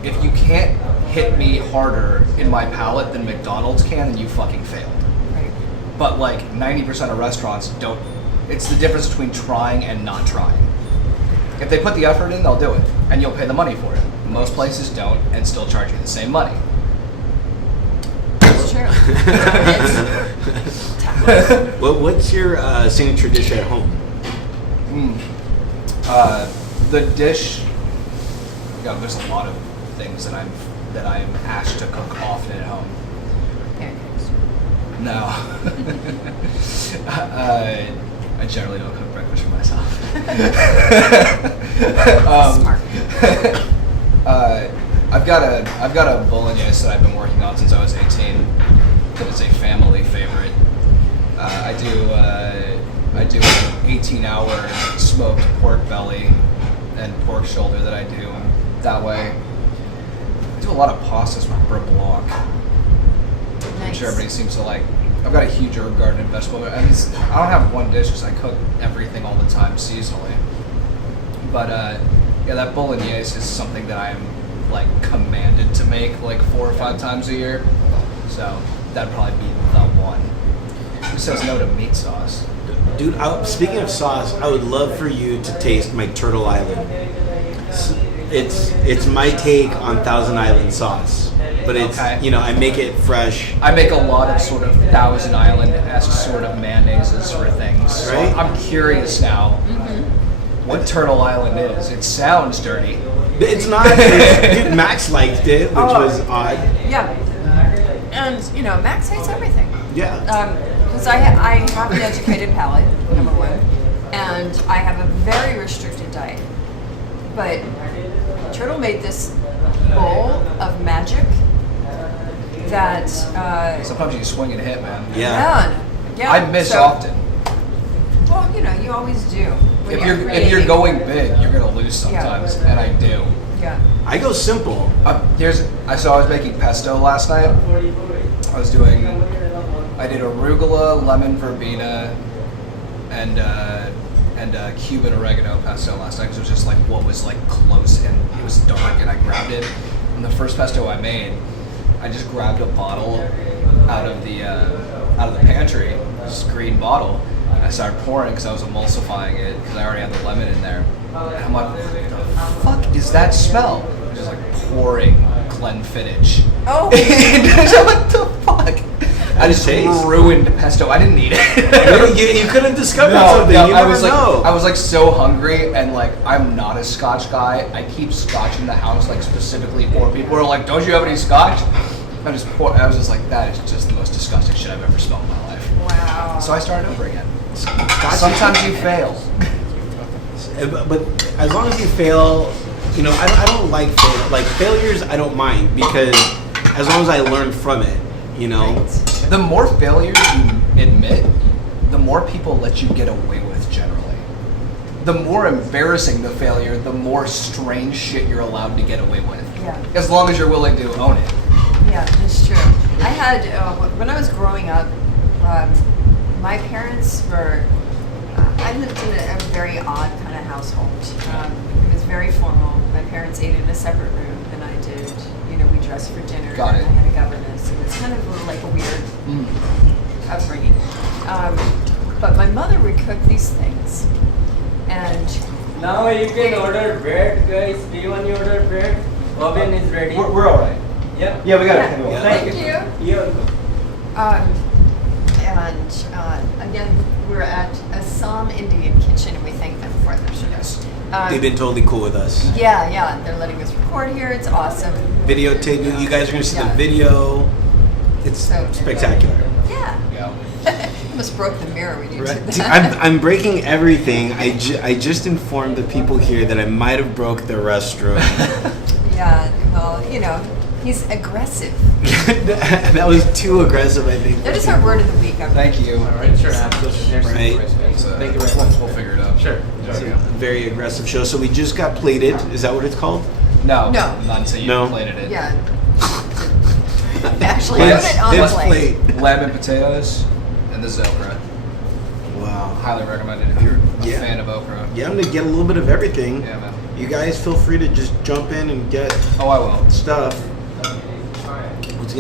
If you can't hit me harder in my palate than McDonald's can, then you fucking failed. Right. But like 90% of restaurants don't. It's the difference between trying and not trying. If they put the effort in, they'll do it, and you'll pay the money for it. Most places don't, and still charge you the same money. It's true. What's your signature dish at home? The dish. God, there's a lot of things that I'm asked to cook often at home. Pancakes. No. I generally don't cook breakfast for myself. Smart. I've got a bolognese that I've been working on since I was 18. That is a family favorite. I do an 18-hour smoked pork belly and pork shoulder that I do that way. I do a lot of pastas with beurre blanc. I'm sure everybody seems to like. I've got a huge herb garden and vegetable. I don't have one dish because I cook everything all the time seasonally. But yeah, that bolognese is something that I'm like commanded to make like 4 or 5 times a year. So that'd probably be the one. Who says no to meat sauce? Dude, speaking of sauce, I would love for you to taste my Turtle Island. It's my take on Thousand Island sauce, but it's Okay. I make it fresh. I make a lot of sort of Thousand Island-esque sort of mayonnaises for things. So Right. I'm curious now what Turtle Island is. It sounds dirty. It's not. Dude, Max liked it, which was odd. Yeah. And, Max hates everything. Yeah. Because I have an educated palate, number one, and I have a very restricted diet. But Turtle made this bowl of magic that... Sometimes you swing and hit, man. Yeah. Yeah. I miss so- often. Well, you always do. When If you're creating. going big, you're gonna lose sometimes, and I do. Yeah. I go simple. So I was making pesto last night. I did arugula, lemon verbena, and Cuban oregano pesto last night because it was just like what was like close, and it was dark, and I grabbed it. And the first pesto I made, I just grabbed a bottle out of the pantry, this green bottle. And I started pouring because I was emulsifying it because I already had the lemon in there. And I'm like, what the fuck is that smell? Just like pouring Glenfiddich. Oh. I'm like, what the fuck? I just taste. ruined pesto. I didn't eat it. you could have discovered something. You I never was know. I was like so hungry, and like I'm not a Scotch guy. I keep Scotch in the house like specifically for people who are like, "Don't you have any Scotch?" I was just like, that is just the most disgusting shit I've ever smelled in my life. Wow. So I started over again. Scotch is- Sometimes you fail. But as long as you fail, I don't like failures. I don't mind because as long as I learn from it, Right. The more failures you admit, the more people let you get away with generally. The more embarrassing the failure, the more strange shit you're allowed to get away with. Yeah. As long as you're willing to own it. Yeah, that's true. I had, when I was growing up, my parents were, I lived in a very odd kind of household. It was very formal. My parents ate in a separate room than I did. We dressed for dinner. Got it. And I had a governess. It was kind of like a weird upbringing. But my mother would cook these things. And Now you can order bread, guys. Do you want to order bread? Oven is ready. We're all right. Yeah. Yeah, we got Yeah. it. Yeah. Thank you. Here. Again, we're at Assam Indian Kitchen, and we thank them for their service. They've been totally cool with us. Yeah, they're letting us record here. It's awesome. Videotape. You guys are gonna see Yeah. the video. It's So- spectacular. Yeah. Yeah. Almost broke the mirror when you did Right. that. I'm breaking everything. I just informed the people here that I might have broke the restroom. Yeah, well, he's aggressive. That was too aggressive, I think. That is our word of the week. Thank you. All right, sure. Absolutely. Right. Thank you very much. We'll figure it out. Sure. It's a very aggressive show. So we just got plated. Is that what it's called? No. No. Not until you No. plated it. Yeah. Actually, put it on the It's plate. Lamb and potatoes and the okra. Wow. Highly recommended if you're a Yeah. fan of okra. Yeah, I'm gonna get a little bit of everything. Yeah, man. You guys feel free to just jump in and get Oh, I will. stuff. What's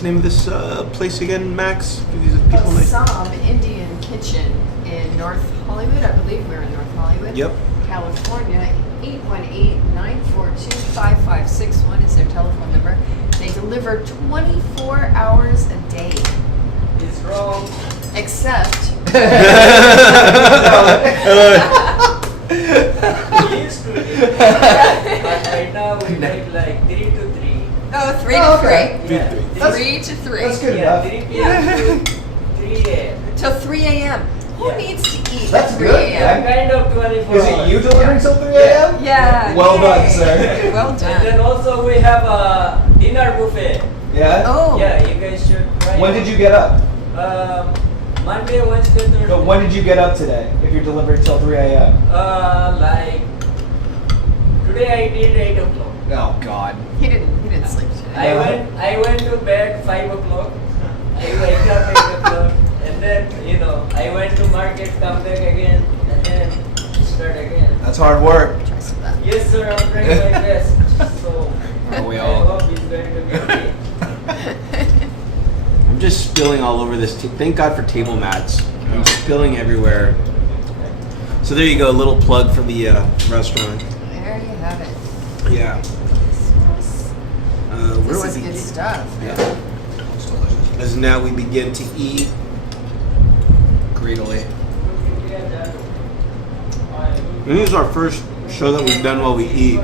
the name of this place again, Max? Give these people a nice- Assam Indian Kitchen in North Hollywood. I believe we're in North Hollywood. Yep. California. 818-942-5561 is their telephone number. They deliver 24 hours a day. It's wrong. Except We used to do it. But right now we make like 3 to 3. oh, 3 Oh, to okay. 3. Yeah. 3 to 3. That's good Yeah, enough. 3 p.m. to 3 a.m. Till 3 a.m. Who Yeah. needs to eat That's at 3 good, a.m.? Kind of 24 Is it hours. you delivering till 3 Yeah. a.m.? Yeah. Well done, yay. sir. Well And then done. also we have a dinner buffet. Yeah? Oh. Yeah, you guys should try. When did you get up? Monday, Wednesday, Thursday. No, when did you get up today if you're delivering till 3 a.m.? Like today I did 8 o'clock. Oh, God. He didn't sleep today. I went to bed 5 o'clock. I wake up 8 o'clock, and then I went to market, come back again, and then start again. That's hard work. Try some of that. Yes, sir. I'm trying my best. So Are we I all? hope it's going to get me. I'm just spilling all over this. Thank God for table mats. I'm spilling everywhere. So there you go. A little plug for the restaurant. There you have it. Yeah. Where This do I is good begin? stuff. Yeah. It's delicious. As now we begin to eat. Greedily. This is our first show that we've done while we eat.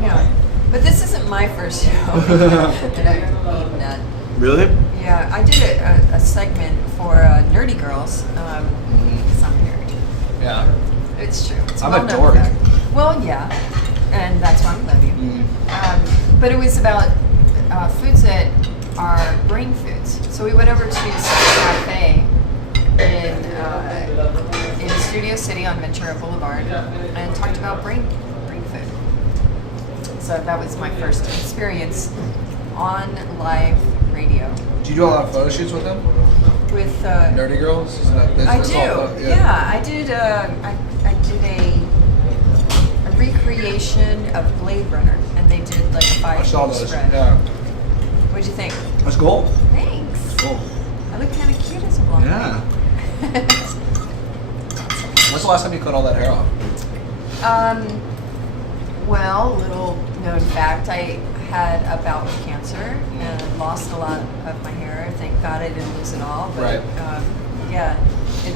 Yeah. But this isn't my first show that I've eaten at. Really? Yeah, I did a segment for Nerdy Girls. Because I'm nerd. Yeah. It's true. It's I'm well a known dork. fact. Well, yeah. And that's why I love you. But it was about foods that are brain foods. So we went over to some cafe in Studio City on Ventura Boulevard and talked about brain food. So that was my first experience on live radio. Do you do a lot of photo shoots with them? With Nerdy Girls? Isn't that, I that's do. all- Yeah, I did. I did a recreation of Blade Runner, and they did like a I saw 5-page those. spread. Yeah. What'd you think? That's cool. Thanks. Cool. I look kind of cute as a blonde. Yeah. When's the last time you cut all that hair off? Well, little known fact, I had a bout of cancer and lost a lot of my hair. Thank God I didn't lose it all. But, Right. yeah, it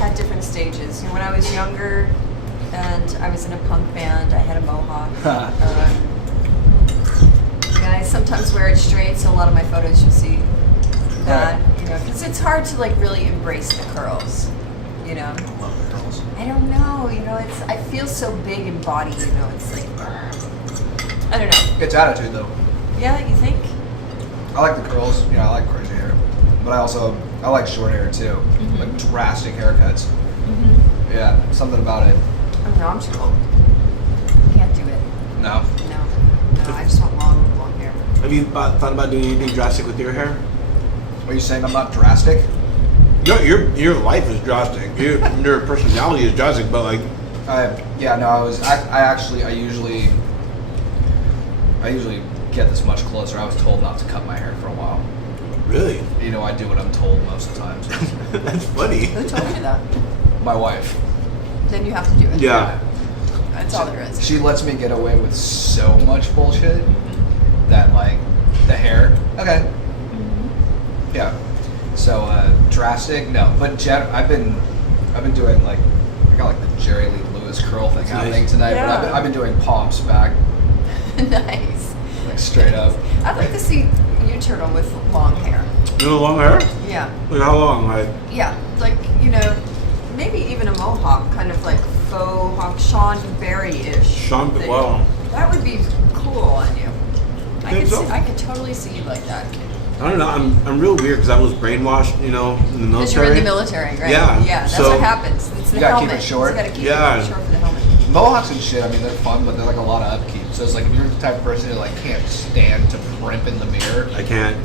had different stages. You know, when I was younger and I was in a punk band, I had a mohawk. Yeah, I sometimes wear it straight, so a lot of my photos you'll see that. Right. You know, because it's hard to like really embrace the curls. You know. I love the girls. I don't know, you know, I feel so big in body, you know, it's like, I don't know. It's attitude though. Yeah, you think? I like the curls. Yeah, I like crazy hair. But I like short hair too. Like drastic haircuts. Yeah, something about it. I don't know, I'm too old. Can't do it. No. No, I just want long hair. Have you thought about doing anything drastic with your hair? Are you saying I'm not drastic? No, your life is drastic. Your personality is drastic, but like, I usually get this much closer. I was told not to cut my hair for a while. really, You know, I do what I'm told most of the time. that's funny. Who told you that? My wife. Then you have to do it. Yeah. That's all there is. She lets me get away with so much bullshit that like the hair. Okay. Yeah. So drastic, no. But I've been doing like I got like the Jerry Lee Lewis curl thing happening tonight. Yeah. But I've been doing pomps back, Nice. like straight up. I'd like to see you turtle with long hair. You know, long hair? Yeah. Like how long? Like, Yeah, like, you know, maybe even a mohawk, kind of like faux hawk, Sean Berry-ish. Sean, thing. wow. That would be cool on you. Think so? I could totally see you like that. I don't know. I'm real weird because I was brainwashed, you know, in the Because military. you're in the military, right? Yeah, Yeah, that's so- what happens. It's the You gotta keep helmet. it short. You gotta keep Yeah. it short for the helmet. Mohawks and shit, I mean, they're fun, but they're like a lot of upkeep. So it's like if you're the type of person who like can't stand to primp in the mirror. I can't.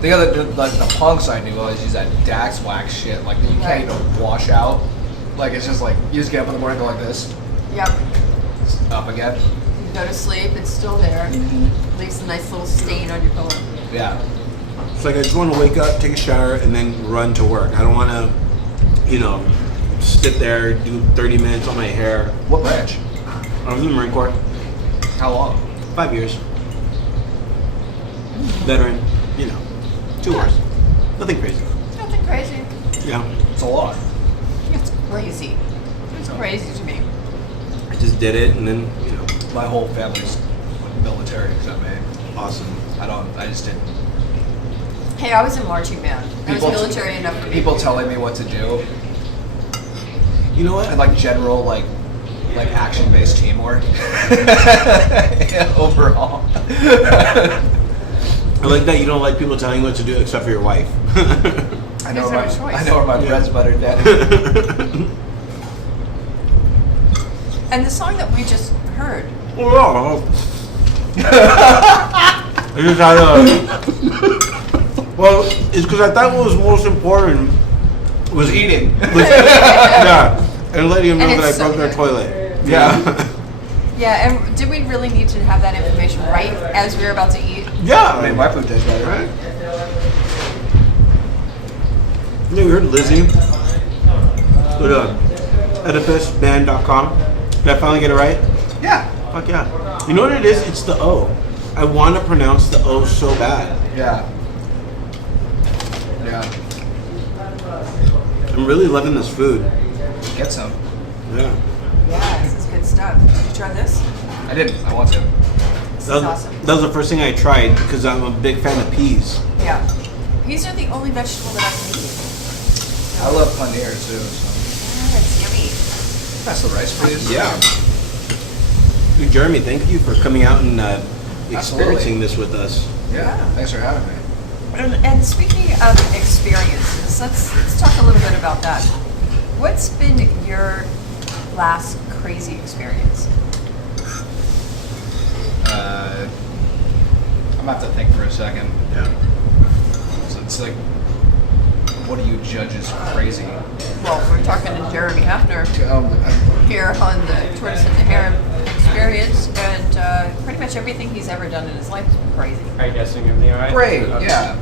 The other, like the punks I knew always use that Dax wax shit. Like you can't even wash out. Like it's just like you just get up in the morning, go like this, Yep. up again. You go to sleep, it's still there. Leaves a nice little stain on your pillow. Yeah. It's like I just want to wake up, take a shower, and then run to work. I don't want to, you know, sit there, do 30 minutes on my hair. What branch? I was in the Marine Corps, How long? 5 years. Veteran, you know, 2 wars. Nothing crazy. Nothing crazy. Yeah. It's a lot. It's crazy. It's crazy to me. I just did it, and then, you know, My whole family's military except me. awesome. I just didn't. Hey, I was in marching band. I was People- military enough for me. People telling me what to do You know what? and like general like action-based teamwork. Overall. I like that you don't like people telling you what to do except for your wife. I know There's where no choice. I know where my Yeah. bread's buttered, Daddy. And the song that we just heard. Well, I just had well, it's because I thought what was most important was Eating. yeah, and letting them know And that I it's so broke their good. toilet. Yeah. Yeah, and did we really need to have that information right as we were about to eat? Yeah. I mean, my food tastes better. Right? Yeah, we heard Lizzie. Go to oedipusband.com. Did I finally get it right? Yeah. Fuck yeah. You know what it is? It's the O. I want to pronounce the O so bad. Yeah. Yeah. I'm really loving this food. Get some. Yeah. Yeah, this is good stuff. Did you try this? I didn't. I want to. This is awesome. That was the first thing I tried because I'm a big fan of peas. Yeah. Peas are the only vegetable that I can eat. I love paneer too. So. Yeah, it's yummy. Pass the rice, please. Yeah. Dude, Jeremy, thank you for coming out and experiencing Absolutely. this with us. Yeah. Thanks for having me. And speaking of experiences, let's talk a little bit about that. What's been your last crazy experience? I'm gonna have to think for a second. Yeah. So it's like, what do you judge as crazy? Well, we're talking to Jeremy Haffner here on the Tortoise The Hare experience, and pretty much everything he's ever done in his life has been crazy. Are you guessing everything all right? Great. Okay. Yeah.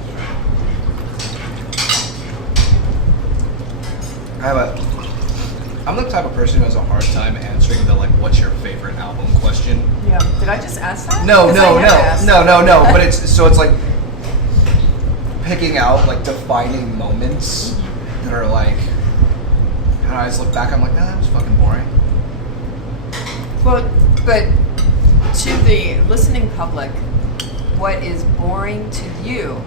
I'm the type of person who has a hard time answering the like, what's your favorite album question. Yeah. Did I just ask that? No, 'Cause I never asked. no. But it's like picking out like defining moments that are like. And I just look back, I'm like, nah, that was fucking boring. Well, but to the listening public, what is boring to you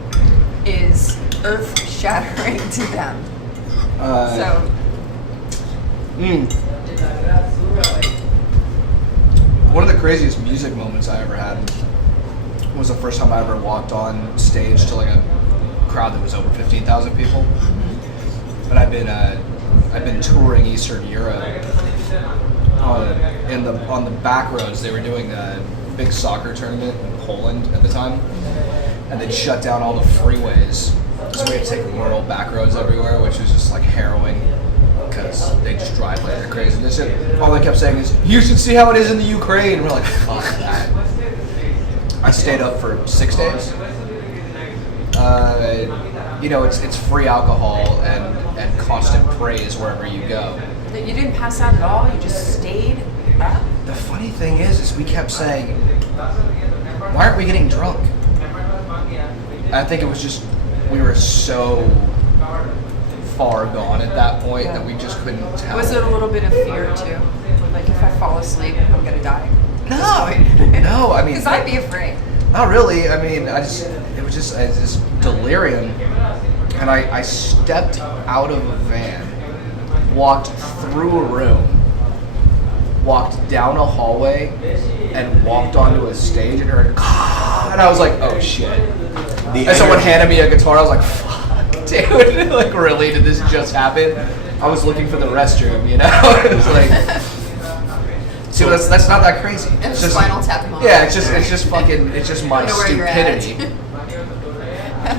is earth-shattering to them. So, One of the craziest music moments I ever had was the first time I ever walked on stage to like a crowd that was over 15,000 people. And I've been touring Eastern Europe. On the back roads, they were doing a big soccer tournament in Poland at the time, and they'd shut down all the freeways, so we had to take rural back roads everywhere, which was just like harrowing because they just drive like they're crazy. And they said, all they kept saying is, "You should see how it is in the Ukraine." And we're like, "Fuck that." I stayed up for 6 days. It's free alcohol and constant praise wherever you go. you didn't pass out at all? You just stayed up? The funny thing is we kept saying, why aren't we getting drunk? I think it was just, we were so far gone at that point that we just couldn't tell. Was it a little bit of fear too? Like if I fall asleep, I'm gonna die? No, I mean, because I'd be afraid. not really. I mean, it was just delirium. And I stepped out of a van, walked through a room, walked down a hallway, and walked onto a stage and heard, and I was like, oh shit. And someone handed me a guitar, I was like, fuck, dude, like really, did this just happen? I was looking for the restroom, you know? It was like, see, that's not that crazy. And the Spinal Tap moment. Yeah, it's just my stupidity.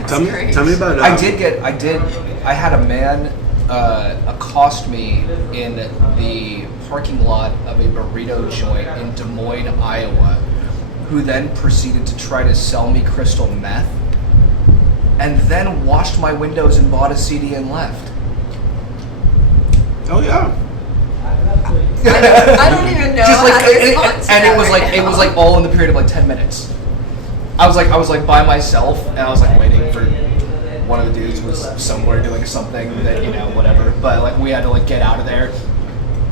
Tell me about it. I had a man accost me in the parking lot of a burrito joint in Des Moines, Iowa, who then proceeded to try to sell me crystal meth, and then washed my windows and bought a CD and left. Oh yeah. I don't even know Just like, how to respond to and that it was right like now. it was like all in the period of like 10 minutes. I was like by myself, and I was like waiting for one of the dudes was somewhere doing something that, you know, whatever. But like we had to like get out of there,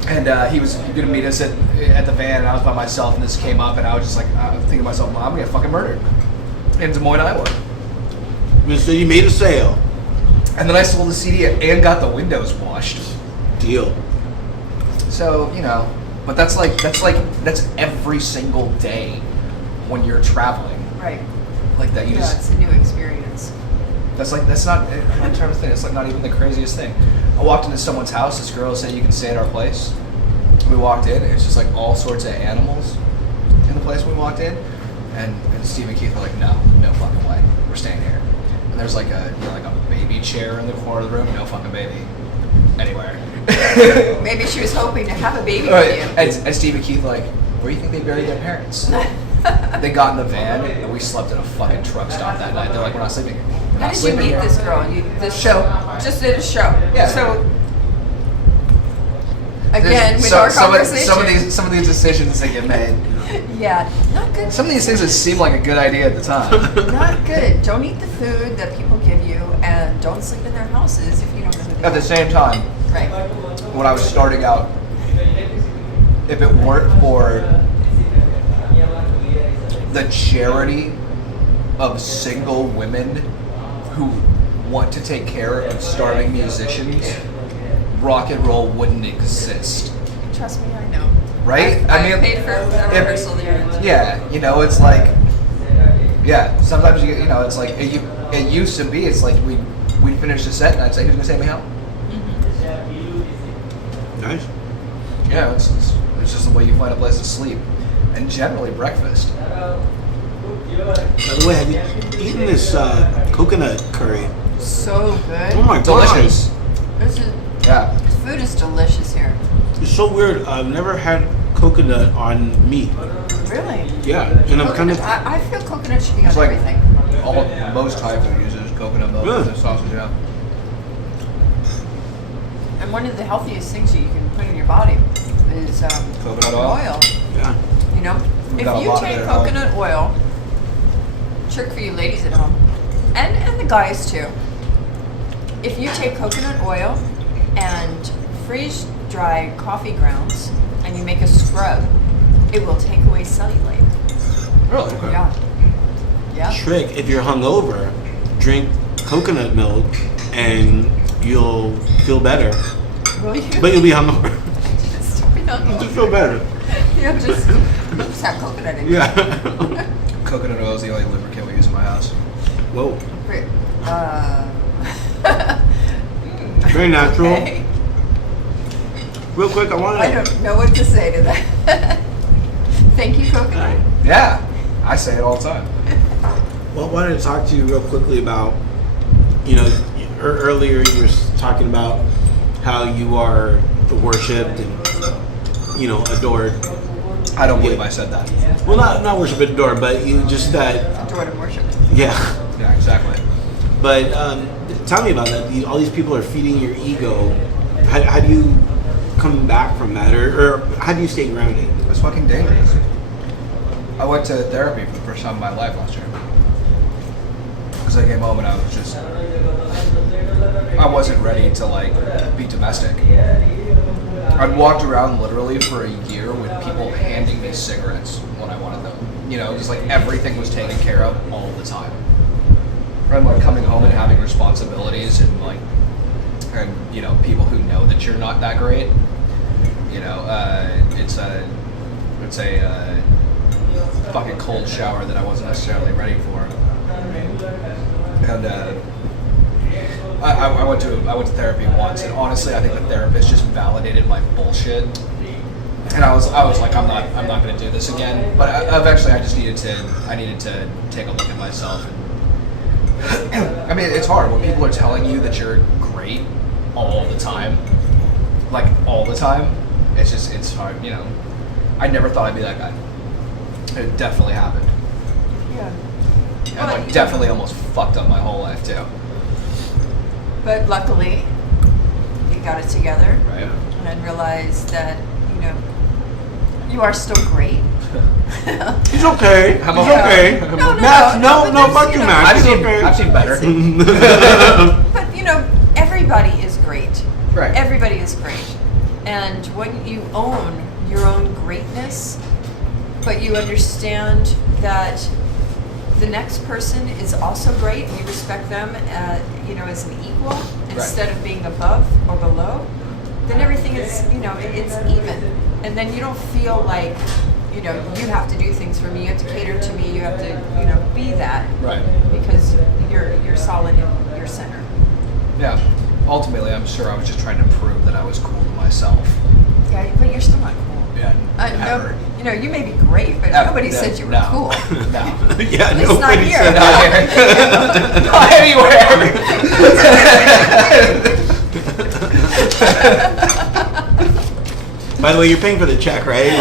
and he was gonna meet us at the van, and I was by myself, and this came up, and I was just like, I was thinking to myself, well, I'm gonna get fucking murdered in Des Moines, Iowa. So you made a sale. And then I sold the CD and got the windows washed. Deal. So, you know, but that's every single day when you're traveling. Right. Like that, It's a new experience. that's not, I'm trying to think, it's like not even the craziest thing. I walked into someone's house, this girl said, you can stay at our place. We walked in, and it's just like all sorts of animals in the place when we walked in. And Steve and Keith were like, no fucking way, we're staying here. And there's like a baby chair in the corner of the room, no fucking baby anywhere. Maybe she was hoping to have a baby Right. with you. And Steve and Keith were like, where do you think they buried their parents? They got in the van, and we slept in a fucking truck stop that night. They're like, we're not sleeping. We're How not did you sleeping meet here. this girl? This Show. Just did a show. Yeah. So Again, with our conversation. Some of these decisions that get made. Yeah, not good. Some of these things that seem like a good idea at the time. Not good. Don't eat the food that people give you, and don't sleep in their houses if you don't know who they At the are. same time, Right. when I was starting out, if it weren't for the charity of single women who want to take care of starving musicians, rock and roll wouldn't exist. Trust me, I know. Right? I paid for a rehearsal there. Yeah, it's like, sometimes it's like, it used to be, it's like we'd finish the set and I'd say, who's going to take me home? Nice. Yeah, it's just the way you find a place to sleep. And generally breakfast. By the way, have you eaten this coconut curry? So good. Oh my god. Delicious. This food is delicious here. It's so weird. I've never had coconut on meat. Really? Yeah, and I'm kind of. I feel coconut should be It's on like everything. most Thai food uses coconut milk Really? as a sausage, yeah. And one of the healthiest things that you can put in your body is Coconut oil? Yeah. You know, We've if got a you lot of take it at home. coconut oil, trick for you ladies at home, and the guys too. If you take coconut oil and freeze dry coffee grounds and you make a scrub, it will take away cellulite. Really? Okay. Yeah. Yeah. Trick: if you're hungover, drink coconut milk, and you'll feel better. Will you? But you'll be hungover. Just Just feel better. yeah, just have coconut in it. Yeah. Coconut oil is the only lubricant we use in my house. Whoa. Very Very natural. Okay. Real quick, I want I to. don't know what to say to that. Thank you, coconut. Yeah, I say it all the time. Well, I wanted to talk to you real quickly about, earlier you were talking about how you are worshipped and, adored. I don't believe I said that. Well, not worshipped, but adored, but you just that, Adored and worship. yeah. Yeah, exactly. But tell me about that. All these people are feeding your ego. How do you come back from that, or how do you stay grounded? It's fucking dangerous. I went to therapy for the first time in my life last year. Because I came home and I wasn't ready to be domestic. I'd walked around literally for a year with people handing me cigarettes when I wanted them. Just everything was taken care of all the time. And coming home and having responsibilities and people who know that you're not that great. It's a fucking cold shower that I wasn't necessarily ready for. And I went to therapy once, and honestly, I think the therapist just validated my bullshit. And I was like, I'm not going to do this again. But eventually, I needed to take a look at myself. I mean, it's hard when people are telling you that you're great all the time, all the time. It's hard, I never thought I'd be that guy. It definitely happened. Yeah. And I definitely almost fucked up my whole life too. But luckily, you got it together Right. and realized that, you are still great. He's okay. How about- He's okay. No, Max, but no, there's, fuck you, Max. I've He's seen okay. better. But, everybody is great. Right. Everybody is great. And when you own your own greatness, but you understand that the next person is also great, and you respect them, as an equal instead of being above or below, then everything is, it's even. And then you don't feel like, you have to do things for me, you have to cater to me, you have to, be that. Right. Because you're solid in your center. Yeah. Ultimately, I'm sure I was just trying to prove that I was cool to myself. Yeah, but you're still not cool. Yeah. No, you may be great, but nobody said you were cool. No. Yeah, At least not nobody here. said Not here. Not anywhere. By the way, you're paying for the check, right?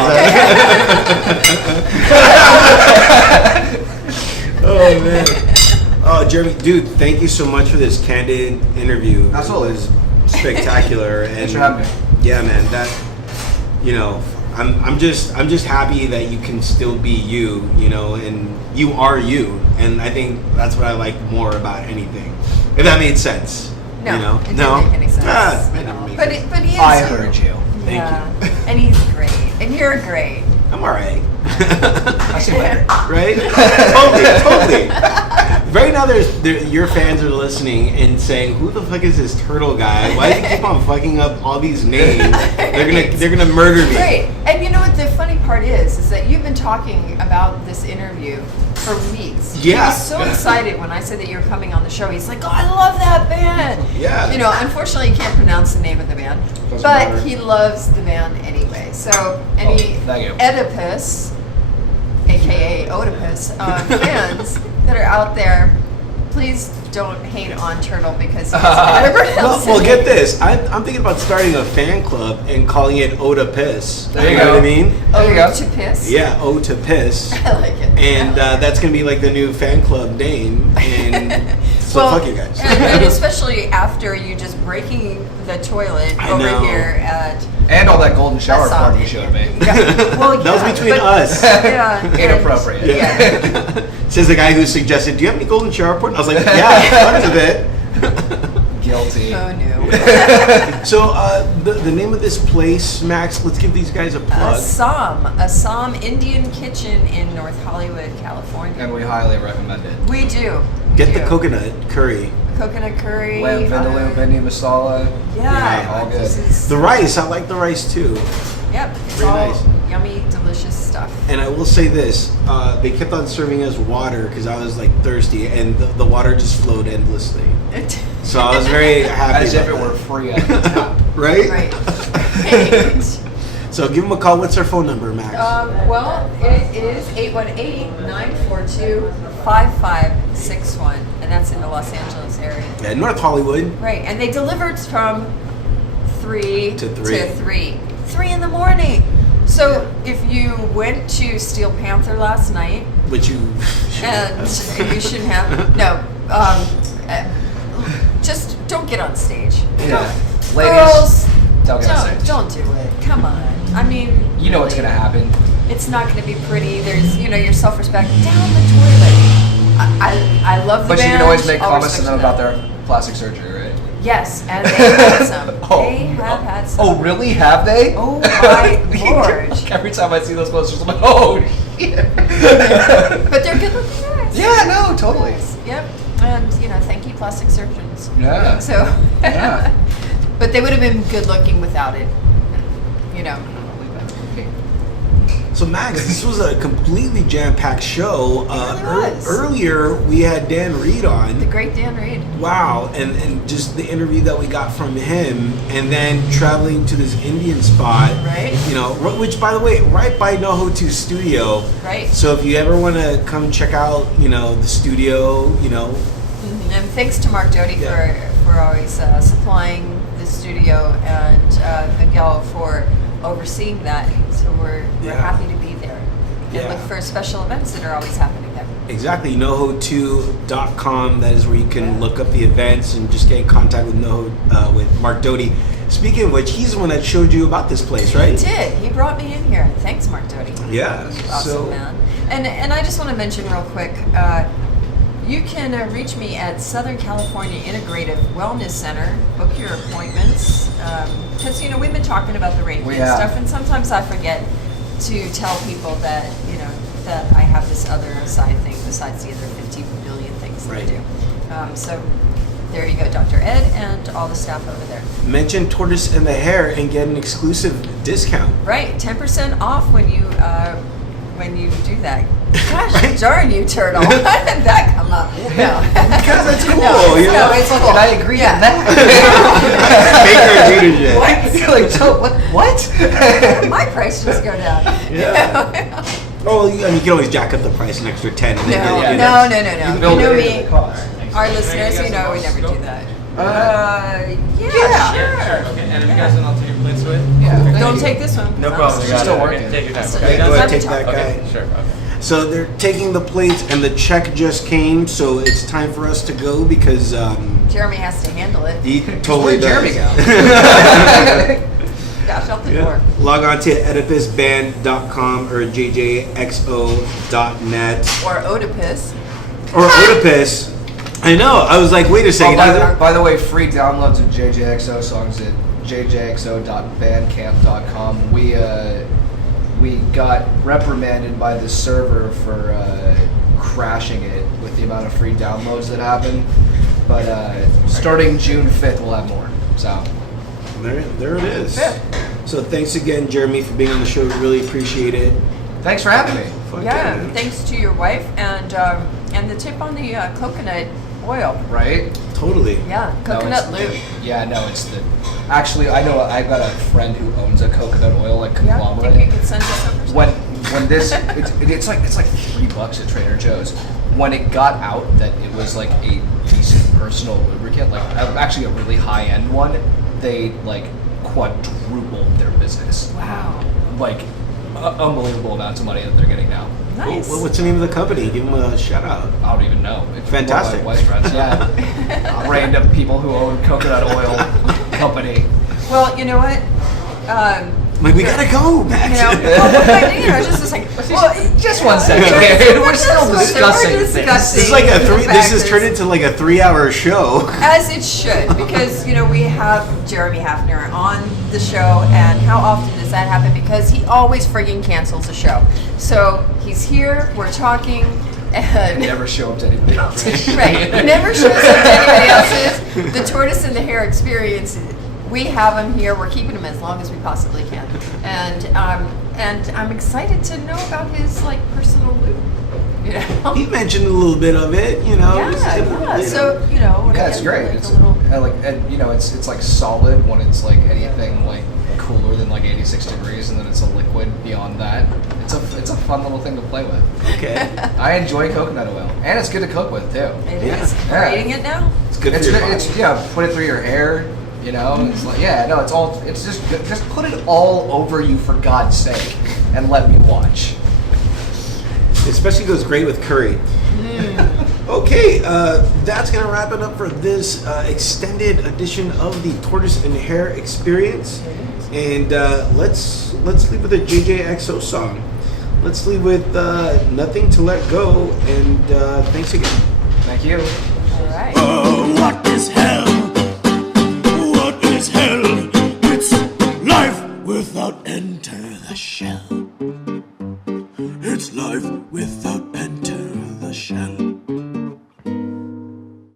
Oh man. Oh, Jeremy, dude, thank you so much for this candid interview. Absolutely. It was spectacular. And Thanks for having me. yeah, man, you know, I'm just happy that you can still be you, you know, and you are you, and I think that's what I like more about anything. If that made sense. No, you know? it didn't make any sense. Ah, it didn't make But sense. but he is. I heard you. Thank you. And he's great, and you're great. I'm alright. I see better. Right? totally. Right now, your fans are listening and saying, "Who the fuck is this turtle guy? Why does he keep on fucking up all these names? They're gonna murder me." Great. And you know what the funny part is that you've been talking about this interview for weeks. Yeah. He was so excited when I said that you were coming on the show. He's like, "Oh, I love that band." Yeah. You know, unfortunately, he can't pronounce the name of the band, Doesn't but matter. he loves the band anyway. So, any thank you. Oedipus, aka Oedipus, fans that are out there, please don't hate on Turtle because he's never pronounced Well, it. get this. I'm thinking about starting a fan club and calling it Oedipus. There you know go. what I mean? There you go. To piss. Yeah, O to piss. I like it. And that's gonna be like the new fan club name. And so well, fuck you guys. and especially after you just breaking the toilet I over know. here at And all that golden shower Assam. party you showed me. Yeah. Well, That was yeah, between but- us. Yeah. and- Inappropriate. Yeah. Says the guy who suggested, "Do you have any golden shower porn?" I was like, "Yeah, tons of it." Guilty. Oh no. So the name of this place, Max. Let's give these guys a plug. Assam Indian Kitchen in North Hollywood, California. And we highly recommend it. We do. Get the do. coconut curry. Coconut curry. Lamb vindaloo, bindi masala. Yeah. all good. This is, The rice, I like the rice too. yep. It's Very all nice. yummy, delicious stuff. And I will say this: they kept on serving us water because I was like thirsty, and the water just flowed endlessly. So I was very happy. As if it about were that. free at the top. Right. Right. So give them a call. What's their phone number, Max? Well, it is 818-942-5561, and that's in the Los Angeles area. Yeah, North Hollywood. Right, and they delivered from 3 To 3. 3 in the morning. So if you went to Steel Panther last night, Which you. and you shouldn't have, no, just don't get on stage. Yeah. Girls, Ladies, don't get on stage. don't do it. Come on. I mean, You know what's going to happen. it's not going to be pretty. There's, your self-respect down the toilet. I love the But you band. can always make I'll comments to respect them about that. their plastic surgery, right? Yes, and they have some. Oh. They have had some. Oh, really? Have they? Oh my lord! Like, every time I see those posters, I'm like, oh, shit. But they're good-looking guys. Yeah, no, totally. Yep. And thank you, plastic surgeons. Yeah. So. Yeah. But they would have been good-looking without it. So Max, this was a completely jam-packed show. really was. Earlier we had Dan Reed on. The great Dan Reed. Wow, and just the interview that we got from him, and then traveling to this Indian spot, Right. Which, by the way, right by NoHo 2 Studio. Right. So if you ever want to come check out, the studio, And thanks to Mark Doty for always supplying the studio, and Miguel for overseeing that. So we're Yeah. happy to be there. And Yeah. look for special events that are always happening there. exactly, NoHo2.com. That is where you can look up the events and just get in contact with with Mark Doty. Speaking of which, he's the one that showed you about this place, right? He did. He brought me in here. Thanks, Mark Doty. Yeah. Awesome, man. And I just want to mention real quick, you can reach me at Southern California Integrative Wellness Center. Book your appointments. Because, we've been talking about the Reiki and stuff, and sometimes I forget to tell people that, that I have this other side thing besides the other 50 billion things that I Right. do. So there you go, Dr. Ed and all the staff over there. Mention Tortoise and the Hare and get an exclusive discount. Right, 10% off when you do that. Gosh darn you, Turtle! How did that come up? No. Because that's cool, No, it's cool. And I agree Yeah. on that. Baker readership. What? You're like, so, what? My price just go down. Yeah. Oh, you can always jack up the price an extra 10. And No, then get, Yeah. no. You You build know it me, into the cost. our listeners, we never do that. Yeah, Yeah. sure. Okay, and if you guys want to take your plates away? Yeah. Don't take this one. No problem. It's still Okay, working. take your time. So Okay, yeah, Go guys? ahead, take Time that to guy. Okay, sure. Okay. So they're taking the plates, and the check just came, so it's time for us to go because Jeremy has to handle it. he totally Where'd Jeremy does. go? cash out the door. Log on to oedipusband.com or jjxo.net. Or Oedipus. Or Oedipus. I know. I was like, wait a second. By the way, free downloads of JJXO songs at jjxo.bandcamp.com. We got reprimanded by the server for crashing it with the amount of free downloads that happened. But starting June 5th, we'll have more. So there it is. Yeah. So thanks again, Jeremy, for being on the show. We really appreciate it. Thanks for having me. Yeah, thanks to your wife and the tip on the coconut oil. Right? Totally. Yeah, coconut lube. It's the. Actually, I know I got a friend who owns a coconut oil conglomerate. Think you could send us over some? When this it's like $3 at Trader Joe's. When it got out that it was like a decent personal lubricant, like actually a really high end one, they like quadrupled their business. Wow. Like unbelievable amounts of money that they're getting now. Nice. What's the name of the company? Give them a shout out. I don't even know. It's Fantastic. one of my wife's friends. Yeah. Random people who own coconut oil company. Well, you know what? We gotta go, Max. I was just like, Just one second. We're still discussing things. This is like This has turned into like a 3-hour show. As it should, because we have Jeremy Haffner on the show, and how often does that happen? Because he always frigging cancels a show. So he's here, we're talking, and never show up to anybody else's. right, never shows up to anybody else's. The Tortoise and the Hare experience. We have him here. We're keeping him as long as we possibly can, and I'm excited to know about his personal loop. He mentioned a little bit of it, Yeah. So Yeah, it's great. It's it's like solid when it's like anything like cooler than like 86 degrees, and then it's a liquid beyond that. It's a fun little thing to play with. Okay. I enjoy coconut oil, and it's good to cook with too. It is. We're eating it now. It's good for your body. Put it through your hair. It's like it's just good. Just put it all over you for God's sake, and let me watch. Especially goes great with curry. Okay, that's gonna wrap it up for this extended edition of the Tortoise and Hare experience. And let's leave with a JJXO song. Let's leave with Nothing to Let Go. And thanks again. Thank you. All right. Oh, what is hell? What is hell? It's life without enter the shell. It's life without enter the shell.